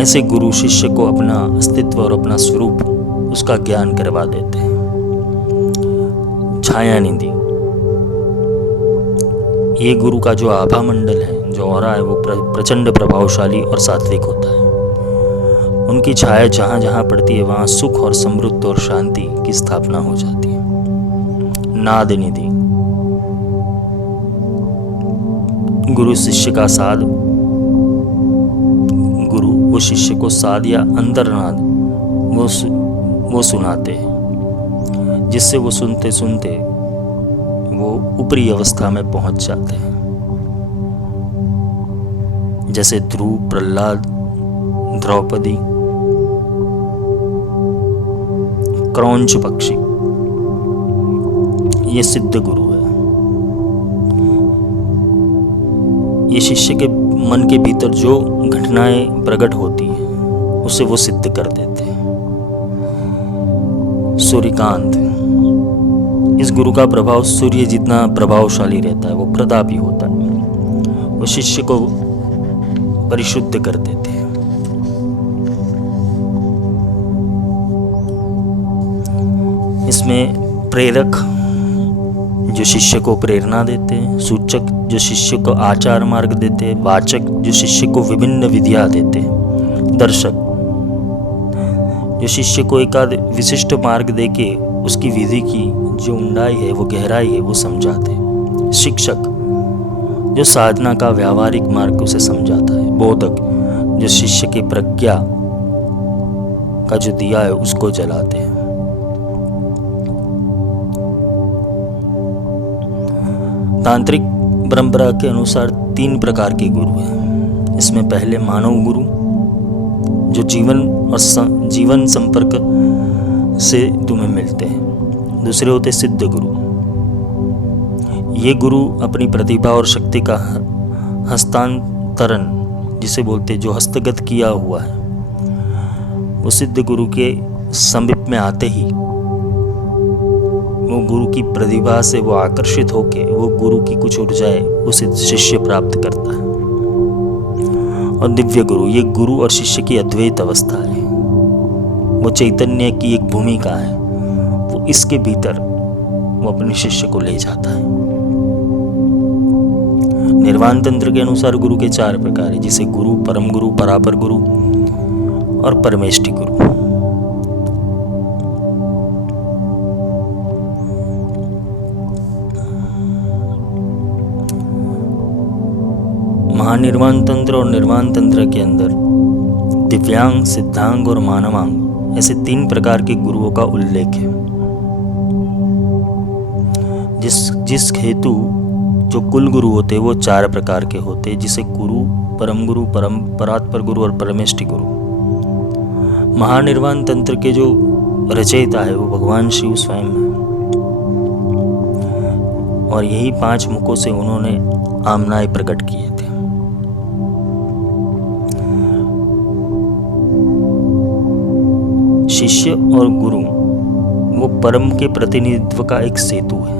ऐसे गुरु शिष्य को अपना अस्तित्व और अपना स्वरूप उसका ज्ञान करवा देते हैं। छाया निधि, ये गुरु का जो आभा मंडल है, जो ऑरा है, वो प्रचंड प्रभावशाली और सात्विक होता है। उनकी छाया जहाँ जहाँ पड़ती है वहाँ सुख और समृद्धि और शांति की स्थापना हो जाती है। नाद निधि, गुरु शिष्य का साध, गुरु वो शिष्य को साध या अंतर्नाद वो सुनाते हैं, जिससे वो सुनते सुनते वो ऊपरी अवस्था में पहुंच जाते हैं। जैसे ध्रुव, प्रहलाद, द्रौपदी, क्रौंच पक्षी, ये सिद्ध गुरु है। ये शिष्य के मन के भीतर जो घटनाएं प्रकट होती है उसे वो सिद्ध कर देते हैं। सूर्यकांत, इस गुरु का प्रभाव सूर्य जितना प्रभावशाली रहता है, वो प्रतापी होता है। वो शिष्य को परिशुद्ध कर देते हैं। इसमें प्रेरक, जो शिष्य को प्रेरणा देते हैं। सूचक, जो शिष्य को आचार मार्ग देते हैं। वाचक, जो शिष्य को विभिन्न विधियां देते हैं। दर्शक, जो शिष्य को एक विशिष्ट मार्ग देके उसकी विधि की जो ऊंडाई है, वो गहराई है, वो समझाते हैं। शिक्षक, जो साधना का व्यावहारिक मार्ग उसे समझाता है। बोधक, जो शिष्य की प्रज्ञा का जो दिया है उसको जलाते हैं। तांत्रिक परंपरा के अनुसार 3 प्रकार के गुरु हैं। इसमें पहले मानव गुरु, जो जीवन संपर्क से तुम्हें मिलते हैं। दूसरे होते सिद्ध गुरु। ये गुरु अपनी प्रतिभा और शक्ति का हस्तांतरण जिसे बोलते जो हस्तगत किया हुआ है, वो सिद्ध गुरु के समीप में आते ही वो गुरु की प्रतिभा से वो आकर्षित होके वो गुरु की कुछ ऊर्जाएं उसे शिष्य प्राप्त करता है। और दिव्य गुरु, ये गुरु और शिष्य की अद्वैत अवस्था है। वो चैतन्य की एक भूमिका है, वो इसके भीतर वो अपने शिष्य को ले जाता है। निर्वाण तंत्र के अनुसार गुरु के 4 प्रकार है, जिसे गुरु, परम गुरु, परापर गुरु और परमेष्टि गुरु। महानिर्वाण तंत्र और निर्वाण तंत्र के अंदर दिव्यांग, सिद्धांग और मानवांग ऐसे 3 प्रकार के गुरुओं का उल्लेख है। जिस हेतु जो कुल गुरु होते वो 4 प्रकार के होते, जिसे गुरु, परम गुरु, परात्पर गुरु और परमेष्टि गुरु। महानिर्वाण तंत्र के जो रचयिता है वो भगवान शिव स्वयं है, और यही 5 मुखों से उन्होंने आमनाएं प्रकट किए थे। शिष्य और गुरु वो परम के प्रतिनिधित्व का एक सेतु है।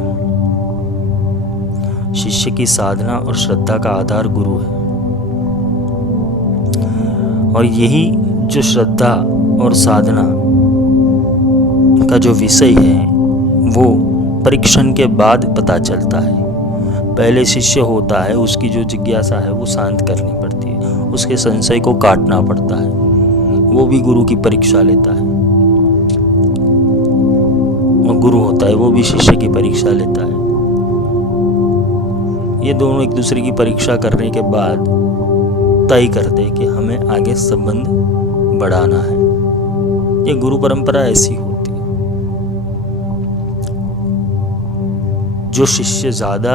शिष्य की साधना और श्रद्धा का आधार गुरु है, और यही जो श्रद्धा और साधना का जो विषय है वो परीक्षण के बाद पता चलता है। पहले शिष्य होता है, उसकी जो जिज्ञासा है वो शांत करनी पड़ती है, उसके संशय को काटना पड़ता है, वो भी गुरु की परीक्षा लेता है। और गुरु होता है वो भी शिष्य की परीक्षा लेता है। ये दोनों एक दूसरे की परीक्षा करने के बाद तय करते हैं कि हमें आगे संबंध बढ़ाना है। ये गुरु परंपरा ऐसी होती है। जो शिष्य ज्यादा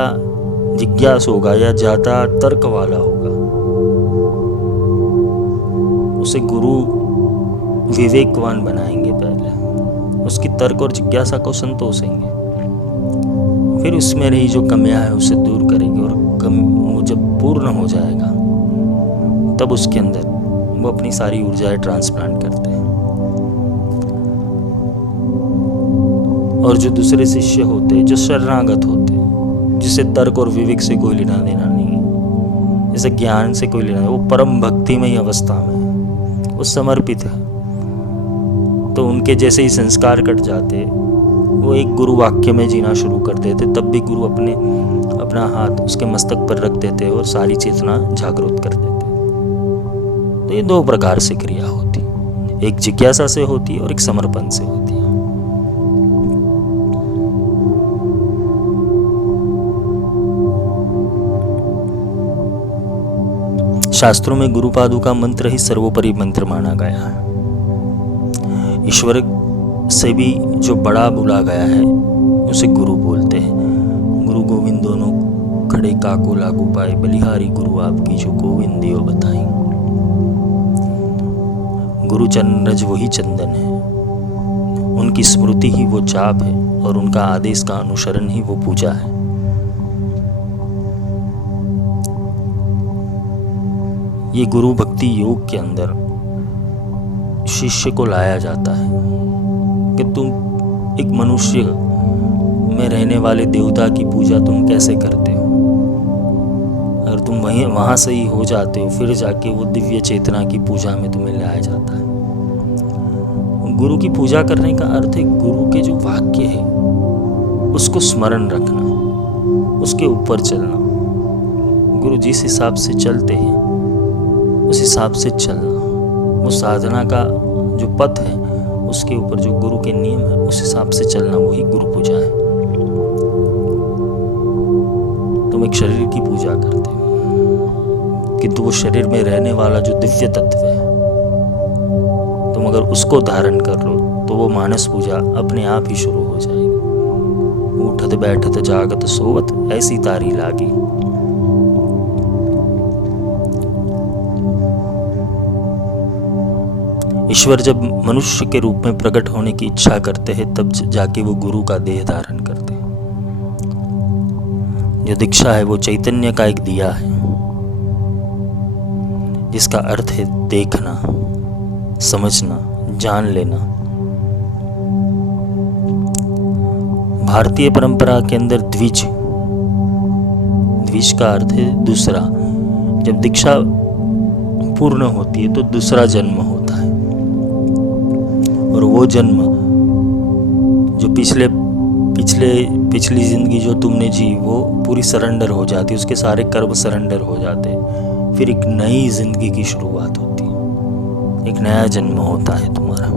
जिज्ञास होगा या ज्यादा तर्क वाला होगा, उसे गुरु विवेकवान बनाएंगे। पहले उसकी तर्क और जिज्ञासा को संतोषेंगे, फिर उसमें रही जो कमियां है उसे दूर करेंगे, और वो जब पूर्ण हो जाएगा तब उसके अंदर वो अपनी सारी ऊर्जाएं ट्रांसप्लांट करते हैं। और जो दूसरे शिष्य होते हैं, जो शरणागत होते हैं, जिसे तर्क और विवेक से कोई लेना देना नहीं है, जिसे ज्ञान से कोई लेना नहीं, वो परम भक्तिमय अवस्था में है, वो समर्पित है, तो उनके जैसे ही संस्कार कट जाते, वो एक गुरु वाक्य में जीना शुरू कर देते, तब भी गुरु अपना हाथ उसके मस्तक पर रख देते और सारी चेतना जागृत कर देते। तो ये 2 प्रकार से क्रिया होती, एक जिज्ञासा से होती है और एक समर्पण से होती है। शास्त्रों में गुरु पादुका मंत्र ही सर्वोपरि मंत्र माना गया है। ईश्वर से भी जो बड़ा बोला गया है उसे गुरु बोलते हैं। गुरु गोविंद दोनों खड़े काको लागू पाए, बलिहारी गुरु आपकी जो गोविंदियो बताई। गुरु चरण रज वही चंदन है, उनकी स्मृति ही वो जाप है, और उनका आदेश का अनुसरण ही वो पूजा है। ये गुरु भक्ति योग के अंदर शिष्य को लाया जाता है कि तुम एक मनुष्य में रहने वाले देवता की पूजा तुम कैसे करते हो। अगर तुम वहां से ही हो जाते हो, फिर जाके वो दिव्य चेतना की पूजा में तुम्हें लाया जाता है। गुरु की पूजा करने का अर्थ है गुरु के जो वाक्य है उसको स्मरण रखना, उसके ऊपर चलना। गुरु जिस हिसाब से चलते हैं उस हिसाब से चलना, वो साधना का जो पथ है उसके ऊपर जो गुरु के नियम है उस हिसाब से चलना, वही गुरु पूजा है। तुम एक शरीर की पूजा करते हो, किंतु वो शरीर में रहने वाला जो दिव्य तत्व है, तुम अगर उसको धारण कर लो तो वो मानस पूजा अपने आप ही शुरू हो जाएगी। उठत बैठत जागत सोवत ऐसी तारी लागी। ईश्वर जब मनुष्य के रूप में प्रकट होने की इच्छा करते हैं तब जाके वो गुरु का देह धारण करते हैं। जो दीक्षा है वो चैतन्य का एक दिया है, जिसका अर्थ है देखना, समझना, जान लेना। भारतीय परंपरा के अंदर द्विज का अर्थ है दूसरा। जब दीक्षा पूर्ण होती है तो दूसरा जन्म होता है, और वो जन्म जो पिछली जिंदगी जो तुमने जी वो पूरी सरेंडर हो जाती है, उसके सारे कर्म सरेंडर हो जाते हैं। फिर एक नई जिंदगी की शुरुआत होती है, एक नया जन्म होता है तुम्हारा।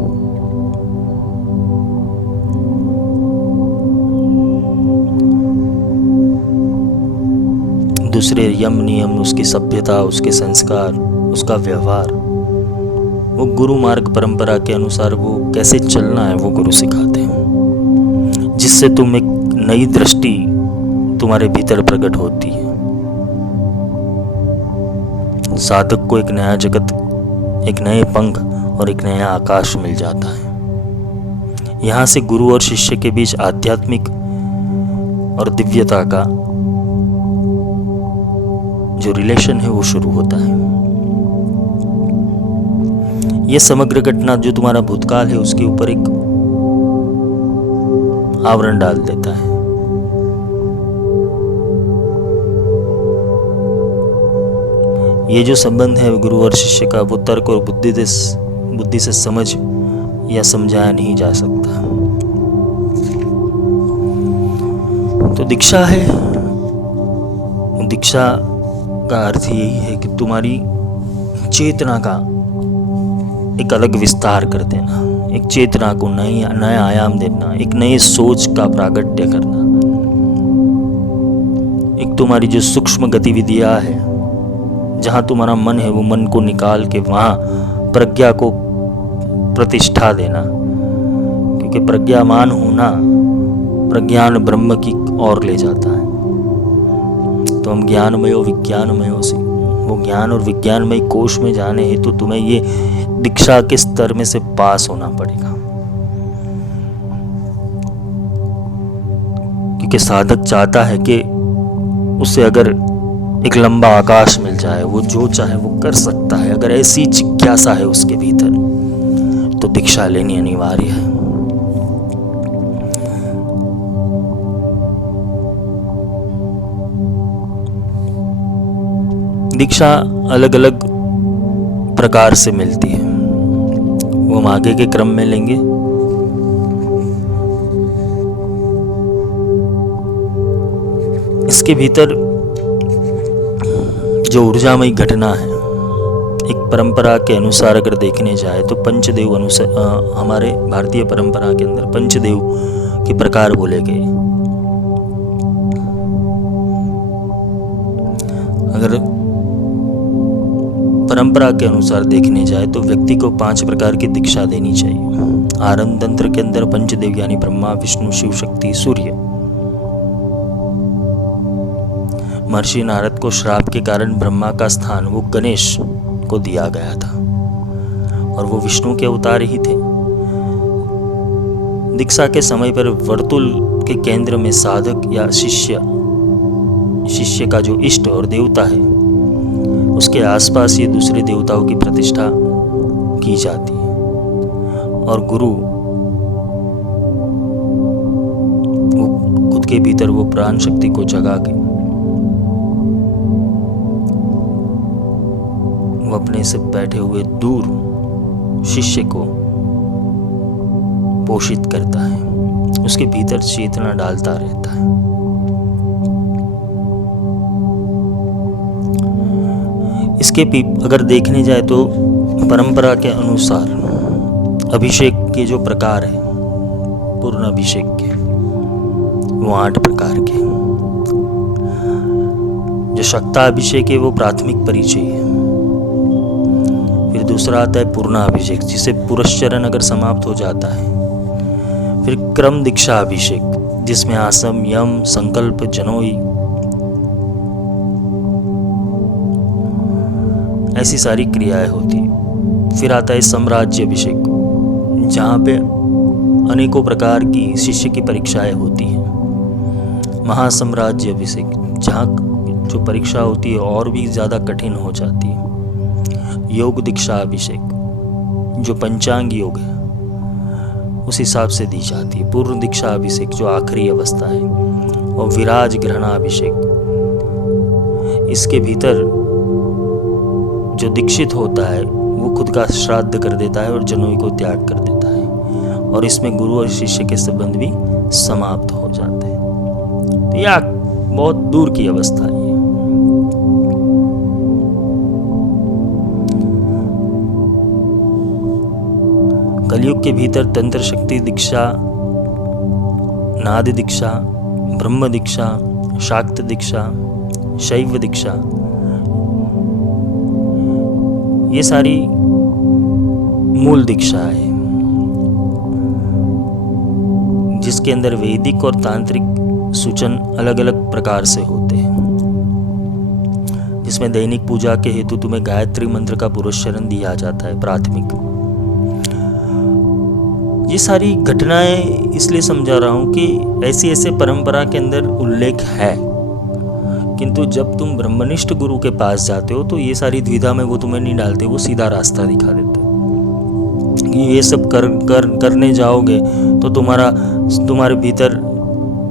दूसरे यम नियम, उसकी सभ्यता, उसके संस्कार, उसका व्यवहार, वो गुरु मार्ग परंपरा के अनुसार वो कैसे चलना है वो गुरु सिखाते हैं, जिससे तुम एक नई दृष्टि तुम्हारे भीतर प्रकट होती है। साधक को एक नया जगत, एक नए पंख और एक नया आकाश मिल जाता है। यहाँ से गुरु और शिष्य के बीच आध्यात्मिक और दिव्यता का जो रिलेशन है वो शुरू होता है। ये समग्र घटना जो तुम्हारा भूतकाल है उसके ऊपर एक आवरण डाल देता है। ये जो संबंध है गुरु और शिष्य का, वो तर्क और बुद्धि से समझ या समझाया नहीं जा सकता। तो दीक्षा है, दीक्षा का अर्थ यही है कि तुम्हारी चेतना का एक अलग विस्तार कर देना, एक चेतना को नया आयाम देना, एक नए सोच का प्रागट्य करना। एक तुम्हारी जो सूक्ष्म गतिविधियां है, जहां तुम्हारा मन है, वो मन को निकाल के वहां प्रज्ञा को प्रतिष्ठा देना, क्योंकि प्रज्ञामान होना प्रज्ञान ब्रह्म की ओर ले जाता है। तो हम ज्ञानमयो विज्ञानमयो से, वो ज्ञान और विज्ञानमय कोश में जाने हैं तो तुम्हें ये दीक्षा के स्तर में से पास होना पड़ेगा। क्योंकि साधक चाहता है कि उसे अगर एक लंबा आकाश मिल जाए, वो जो चाहे वो कर सकता है। अगर ऐसी जिज्ञासा है उसके भीतर तो दीक्षा लेनी अनिवार्य है। दीक्षा अलग अलग प्रकार से मिलती है, वो हम आगे के क्रम में लेंगे। इसके भीतर जो ऊर्जामयी घटना है, एक परंपरा के अनुसार अगर देखने जाए तो पंचदेव अनुसार, हमारे भारतीय परंपरा के अंदर पंचदेव के प्रकार बोले गए। अगर परंपरा के अनुसार देखने जाए तो व्यक्ति को 5 प्रकार की दीक्षा देनी चाहिए। आरंभ तंत्र के अंदर पंचदेव यानी ब्रह्मा, विष्णु, शिव, शक्ति, सूर्य। महर्षि नारद को श्राप के कारण ब्रह्मा का स्थान वो गणेश को दिया गया था, और वो विष्णु के अवतार ही थे। दीक्षा के समय पर वर्तुल के केंद्र में साधक या शिष्य का जो इष्ट और देवता है, उसके आसपास ये दूसरे देवताओं की प्रतिष्ठा की जाती है, और गुरु वो खुद के भीतर वो प्राण शक्ति को जगा के वो अपने से बैठे हुए दूर शिष्य को पोषित करता है, उसके भीतर चेतना डालता रहता है। इसके अगर देखने जाए तो परंपरा के अनुसार अभिषेक के जो प्रकार है, पूर्ण अभिषेक के वो 8 प्रकार के। जो शक्ताभिषेक है वो प्राथमिक परिचय है। फिर दूसरा आता है पूर्ण अभिषेक, जिसे पुरस्चरण अगर समाप्त हो जाता है। फिर क्रम दीक्षा अभिषेक, जिसमें आसम, यम, संकल्प, जनोई ऐसी सारी क्रियाएं होती। फिर आता है साम्राज्य अभिषेक, जहाँ पे अनेकों प्रकार की शिष्य की परीक्षाएं होती हैं। महासाम्राज्य अभिषेक, जहाँ जो परीक्षा होती है और भी ज़्यादा कठिन हो जाती है। योग दीक्षा अभिषेक, जो पंचांग योग है उस हिसाब से दी जाती है। पूर्ण दीक्षा अभिषेक, जो आखिरी अवस्था है। और विराज ग्रहणाभिषेक, इसके भीतर जो दीक्षित होता है वो खुद का श्राद्ध कर देता है और जनेऊ को त्याग कर देता है, और इसमें गुरु और शिष्य के संबंध भी समाप्त हो जाते हैं। तो यह बहुत दूर की अवस्था है। कलयुग के भीतर तंत्र शक्ति दीक्षा, नाद दीक्षा, ब्रह्म दीक्षा, शाक्त दीक्षा, शैव दीक्षा, ये सारी मूल दीक्षा है, जिसके अंदर वैदिक और तांत्रिक सूचन अलग अलग प्रकार से होते हैं। जिसमें दैनिक पूजा के हेतु तुम्हें गायत्री मंत्र का पुरस्चरण दिया जाता है, प्राथमिक। ये सारी घटनाएं इसलिए समझा रहा हूँ कि ऐसी ऐसे परंपरा के अंदर उल्लेख है, किंतु जब तुम ब्रह्मनिष्ठ गुरु के पास जाते हो तो ये सारी द्विधा में वो तुम्हें नहीं डालते, वो सीधा रास्ता दिखा देते कि ये सब करने जाओगे तो तुम्हारे भीतर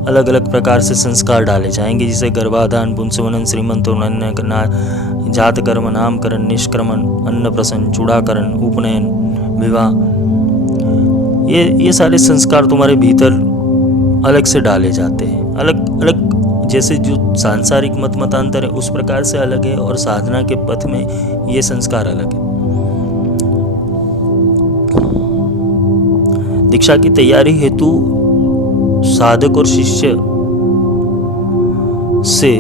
अलग अलग प्रकार से संस्कार डाले जाएंगे, जैसे गर्भाधान, पुंसवनन, श्रीमंतोन्नयन, जात कर्म, नामकरण, निष्क्रमण, अन्नप्रसन, चूड़ाकरण, उपनयन, विवाह, ये सारे संस्कार तुम्हारे भीतर अलग से डाले जाते हैं। अलग अलग, जैसे जो सांसारिक मतांतर है उस प्रकार से अलग है, और साधना के पथ में ये संस्कार अलग है। दीक्षा की तैयारी हेतु साधक और शिष्य से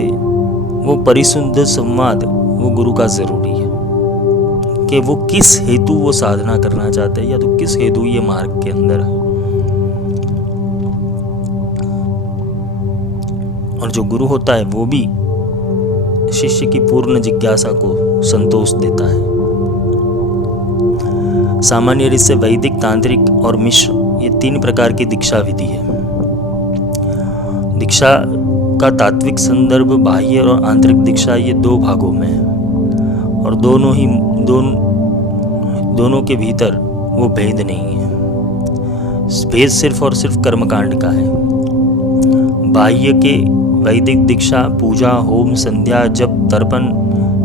वो परिशुद्ध संवाद वो गुरु का जरूरी है, कि वो किस हेतु वो साधना करना चाहते हैं, या तो किस हेतु ये मार्ग के अंदर है। और जो गुरु होता है वो भी शिष्य की पूर्ण जिज्ञासा को संतोष देता है। सामान्य रीत से वैदिक, तांत्रिक और मिश्र, ये 3 प्रकार की दीक्षा विधि है। दीक्षा का तात्विक संदर्भ बाह्य और आंतरिक दीक्षा, ये 2 भागों में है, और दोनों के भीतर वो भेद नहीं है। भेद सिर्फ और सिर्फ कर्मकांड का है। बाह्य के वैदिक दीक्षा पूजा, होम, संध्या, जप, तर्पण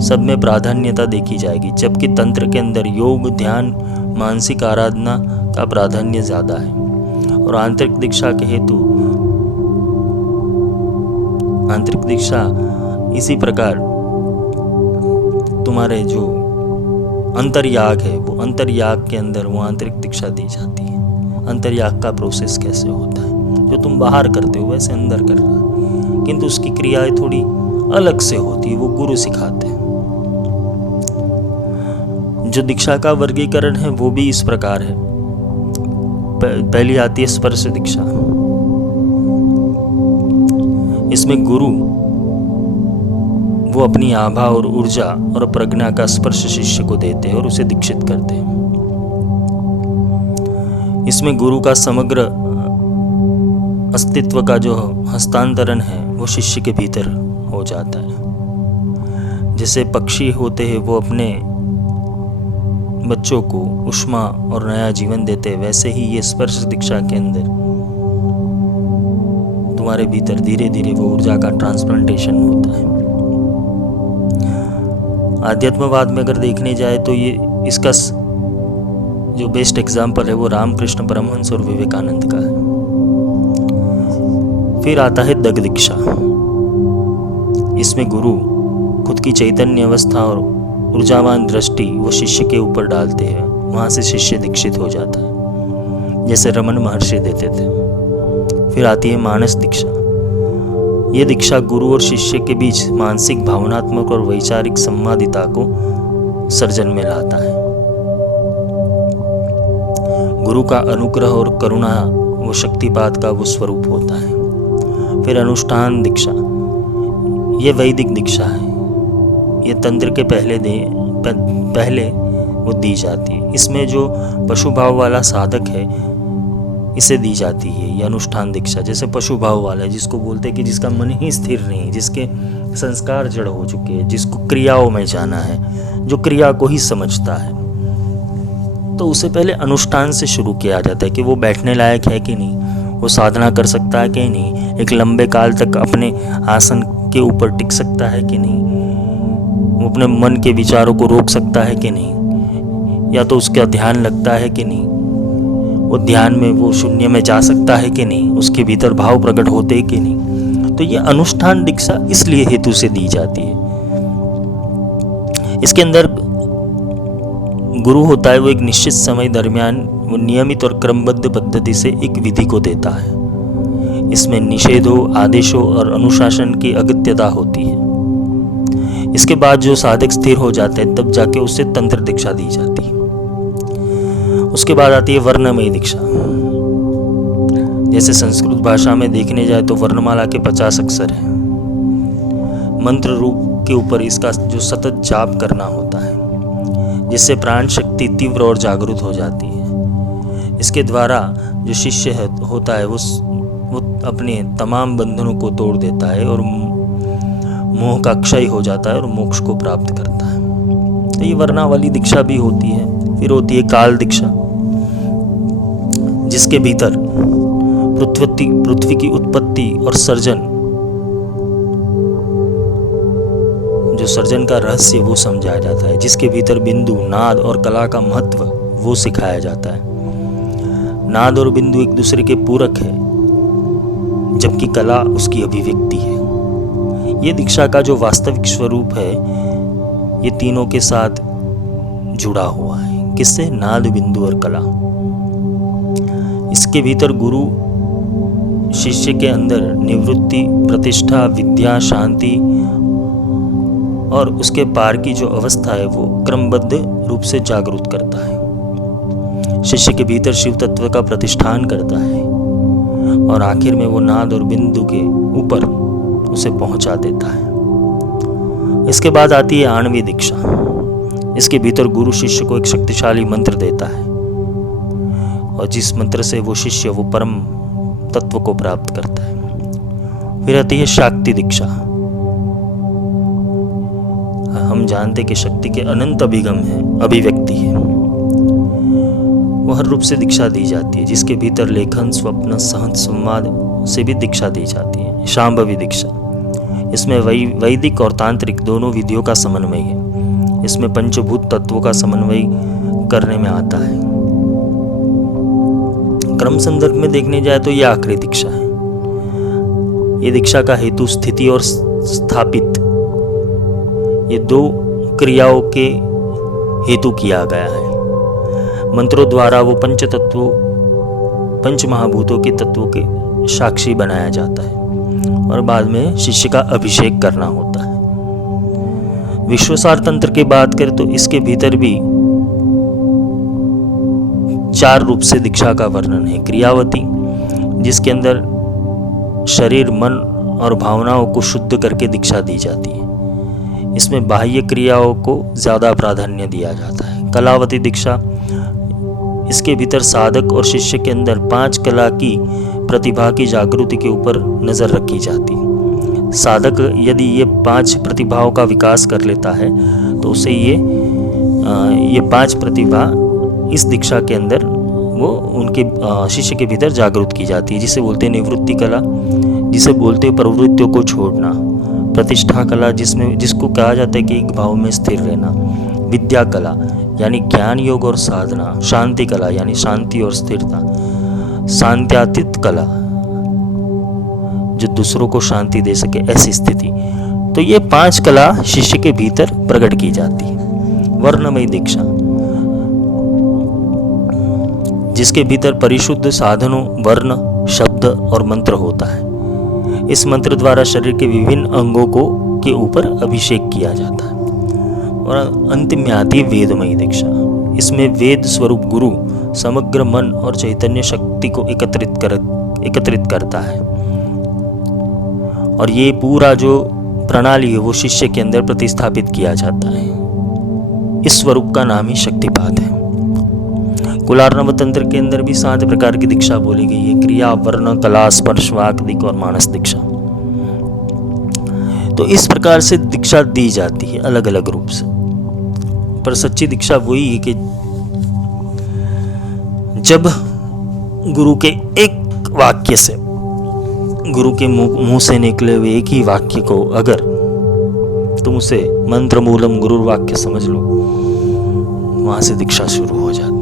सब में प्राधान्यता देखी जाएगी, जबकि तंत्र के अंदर योग, ध्यान, मानसिक आराधना का प्राधान्य ज़्यादा है। और आंतरिक दीक्षा के हेतु आंतरिक दीक्षा इसी प्रकार तुम्हारे जो अंतर्याग है, वो अंतर्याग के अंदर वो आंतरिक दीक्षा दी जाती है। अंतर्याग का प्रोसेस कैसे होता है, जो तुम बाहर करते हो वैसे अंदर कर रहा है, किंतु उसकी क्रियाएं थोड़ी अलग से होती है, वो गुरु सिखाते हैं। जो दीक्षा का वर्गीकरण है वो भी इस प्रकार है। पहली आती है स्पर्श दीक्षा। इसमें गुरु वो अपनी आभा और ऊर्जा और प्रज्ञा का स्पर्श शिष्य को देते हैं और उसे दीक्षित करते हैं। इसमें गुरु का समग्र अस्तित्व का जो हस्तांतरण है वो शिष्य के भीतर हो जाता है। जैसे पक्षी होते हैं वो अपने बच्चों को ऊष्मा और नया जीवन देते हैं, वैसे ही ये स्पर्श दीक्षा के अंदर तुम्हारे भीतर धीरे धीरे वो ऊर्जा का ट्रांसप्लांटेशन होता है। आध्यात्मवाद में अगर देखने जाए तो ये इसका जो बेस्ट एग्जाम्पल है वो रामकृष्ण परमहंस और विवेकानंद का है। फिर आता है दग दीक्षा। इसमें गुरु खुद की चैतन्य अवस्था और ऊर्जावान दृष्टि वो शिष्य के ऊपर डालते हैं, वहाँ से शिष्य दीक्षित हो जाता है, जैसे रमन महर्षि देते थे। फिर आती है मानस दीक्षा। ये दीक्षा गुरु और शिष्य के बीच मानसिक, भावनात्मक और वैचारिक संवादिता को सर्जन में लाता है। गुरु का अनुग्रह और करुणा वो शक्तिपात का वो स्वरूप होता है। फिर अनुष्ठान दीक्षा, ये वैदिक दीक्षा है। ये तंत्र के पहले वो वो दी जाती है। इसमें जो पशु भाव वाला साधक है इसे दी जाती है ये अनुष्ठान दीक्षा। जैसे पशु भाव वाला है जिसको बोलते हैं कि जिसका मन ही स्थिर नहीं, जिसके संस्कार जड़ हो चुके हैं, जिसको क्रियाओं में जाना है, जो क्रिया को ही समझता है, तो उसे पहले अनुष्ठान से शुरू किया जाता है कि वो बैठने लायक है कि नहीं, वो साधना कर सकता है कि नहीं, एक लंबे काल तक अपने आसन के ऊपर टिक सकता है कि नहीं, वो अपने मन के विचारों को रोक सकता है कि नहीं, या तो उसका ध्यान लगता है कि नहीं, वो ध्यान में वो शून्य में जा सकता है कि नहीं, उसके भीतर भाव प्रकट होते हैं कि नहीं। तो ये अनुष्ठान दीक्षा इसलिए हेतु से दी जाती है। इसके अंदर गुरु होता है वो एक निश्चित समय दरमियान वो नियमित और क्रमबद्ध पद्धति से एक विधि को देता है। इसमें निषेधों, आदेशों और अनुशासन की अगत्यता होती है। इसके बाद जो साधक स्थिर हो जाते हैं तब जाके उससे तंत्र दीक्षा दी जाती है। उसके बाद आती है वर्णमयी दीक्षा। जैसे संस्कृत भाषा में देखने जाए तो वर्णमाला के 50 अक्षर हैं। मंत्र रूप के ऊपर इसका जो सतत जाप करना होता है जिससे प्राण शक्ति तीव्र और जागृत हो जाती है। इसके द्वारा जो शिष्य होता है वो अपने तमाम बंधनों को तोड़ देता है और मोह का क्षय हो जाता है और मोक्ष को प्राप्त करता है। तो ये वर्णावली दीक्षा भी होती है। फिर होती है काल दीक्षा जिसके भीतर पृथ्वी की उत्पत्ति और सर्जन, जो सर्जन का रहस्य वो समझाया जाता है, जिसके भीतर बिंदु, नाद और कला का महत्व वो सिखाया जाता है। नाद और बिंदु एक दूसरे के पूरक है जबकि कला उसकी अभिव्यक्ति है। ये दीक्षा का जो वास्तविक स्वरूप है ये तीनों के साथ जुड़ा हुआ है। किससे? नाद, बिंदु और कला। इसके भीतर गुरु शिष्य के अंदर निवृत्ति, प्रतिष्ठा, विद्या, शांति और उसके पार की जो अवस्था है वो क्रमबद्ध रूप से जागरूक करता है। शिष्य के भीतर शिव तत्व का प्रतिष्ठान करता है और आखिर में वो नाद और बिंदु के ऊपर उसे पहुंचा देता है। इसके बाद आती है आणवी दीक्षा। इसके भीतर गुरु शिष्य को एक शक्तिशाली मंत्र देता है और जिस मंत्र से वो शिष्य वो परम तत्व को प्राप्त करता है। फिर आती है शाक्ति दीक्षा। हम जानते कि शक्ति के अनंत अभिगम है, अभिव्यक्ति है, वो हर रूप से दीक्षा दी जाती है। जिसके भीतर लेखन, स्वप्न, सहन, संवाद से भी दीक्षा दी जाती है। शांभवी दीक्षा, इसमें वैदिक और तांत्रिक दोनों विधियों का समन्वय है। इसमें पंचभूत तत्वों का समन्वय करने में आता है। क्रम संदर्भ में देखने जाए तो यह आखिरी दीक्षा है। ये दीक्षा का हेतु स्थिति और स्थापित, ये दो क्रियाओं के हेतु किया गया है। मंत्रों द्वारा वो पंच तत्वों, पंच महाभूतों के तत्वों के साक्षी बनाया जाता है और बाद में शिष्य का अभिषेक करना होता है। विश्वसार तंत्र की बात करें तो इसके भीतर भी 4 रूप से दीक्षा का वर्णन है। क्रियावती, जिसके अंदर शरीर, मन और भावनाओं को शुद्ध करके दीक्षा दी जाती है। इसमें बाह्य क्रियाओं को ज़्यादा प्राधान्य दिया जाता है। कलावती दीक्षा, इसके भीतर साधक और शिष्य के अंदर 5 कला की प्रतिभा की जागृति के ऊपर नज़र रखी जाती है। साधक यदि ये 5 प्रतिभाओं का विकास कर लेता है तो उसे ये 5 प्रतिभा इस दीक्षा के अंदर वो उनके शिष्य के भीतर जागृत की जाती है, जिसे बोलते हैं निवृत्ति कला, जिसे बोलते हैं प्रवृत्तियों को छोड़ना। प्रतिष्ठा कला, जिसको कहा जाता है कि एक भाव में स्थिर रहना। विद्या कला यानी ज्ञान, योग और साधना। शांति कला यानी शांति और स्थिरता। शांत्यातीत कला, जो दूसरों को शांति दे सके, ऐसी स्थिति। तो ये 5 कला शिष्य के भीतर प्रकट की जाती है। वर्णमयी दीक्षा, जिसके भीतर परिशुद्ध साधनों, वर्ण, शब्द और मंत्र होता है। इस मंत्र द्वारा शरीर के विभिन्न अंगों के ऊपर अभिषेक किया जाता है। और अंत में आती है वेदमयी दीक्षा। इसमें वेद स्वरूप गुरु समग्र मन और चैतन्य शक्ति को एकत्रित करता है और ये पूरा जो प्रणाली है वो शिष्य के अंदर प्रतिस्थापित किया जाता है। इस स्वरूप का नाम ही शक्तिपात है। कुलार्णव तंत्र के अंदर भी 7 प्रकार की दीक्षा बोली गई है, क्रिया, वर्ण, कला, स्पर्श, वाक, दिक् और मानस दीक्षा। तो इस प्रकार से दीक्षा दी जाती है अलग अलग रूप से, पर सच्ची दीक्षा वही है कि जब गुरु के एक वाक्य से, गुरु के मुंह से निकले हुए एक ही वाक्य को अगर तुम उसे मंत्र मूलम गुरु वाक्य समझ लो, वहां से दीक्षा शुरू हो जाती है।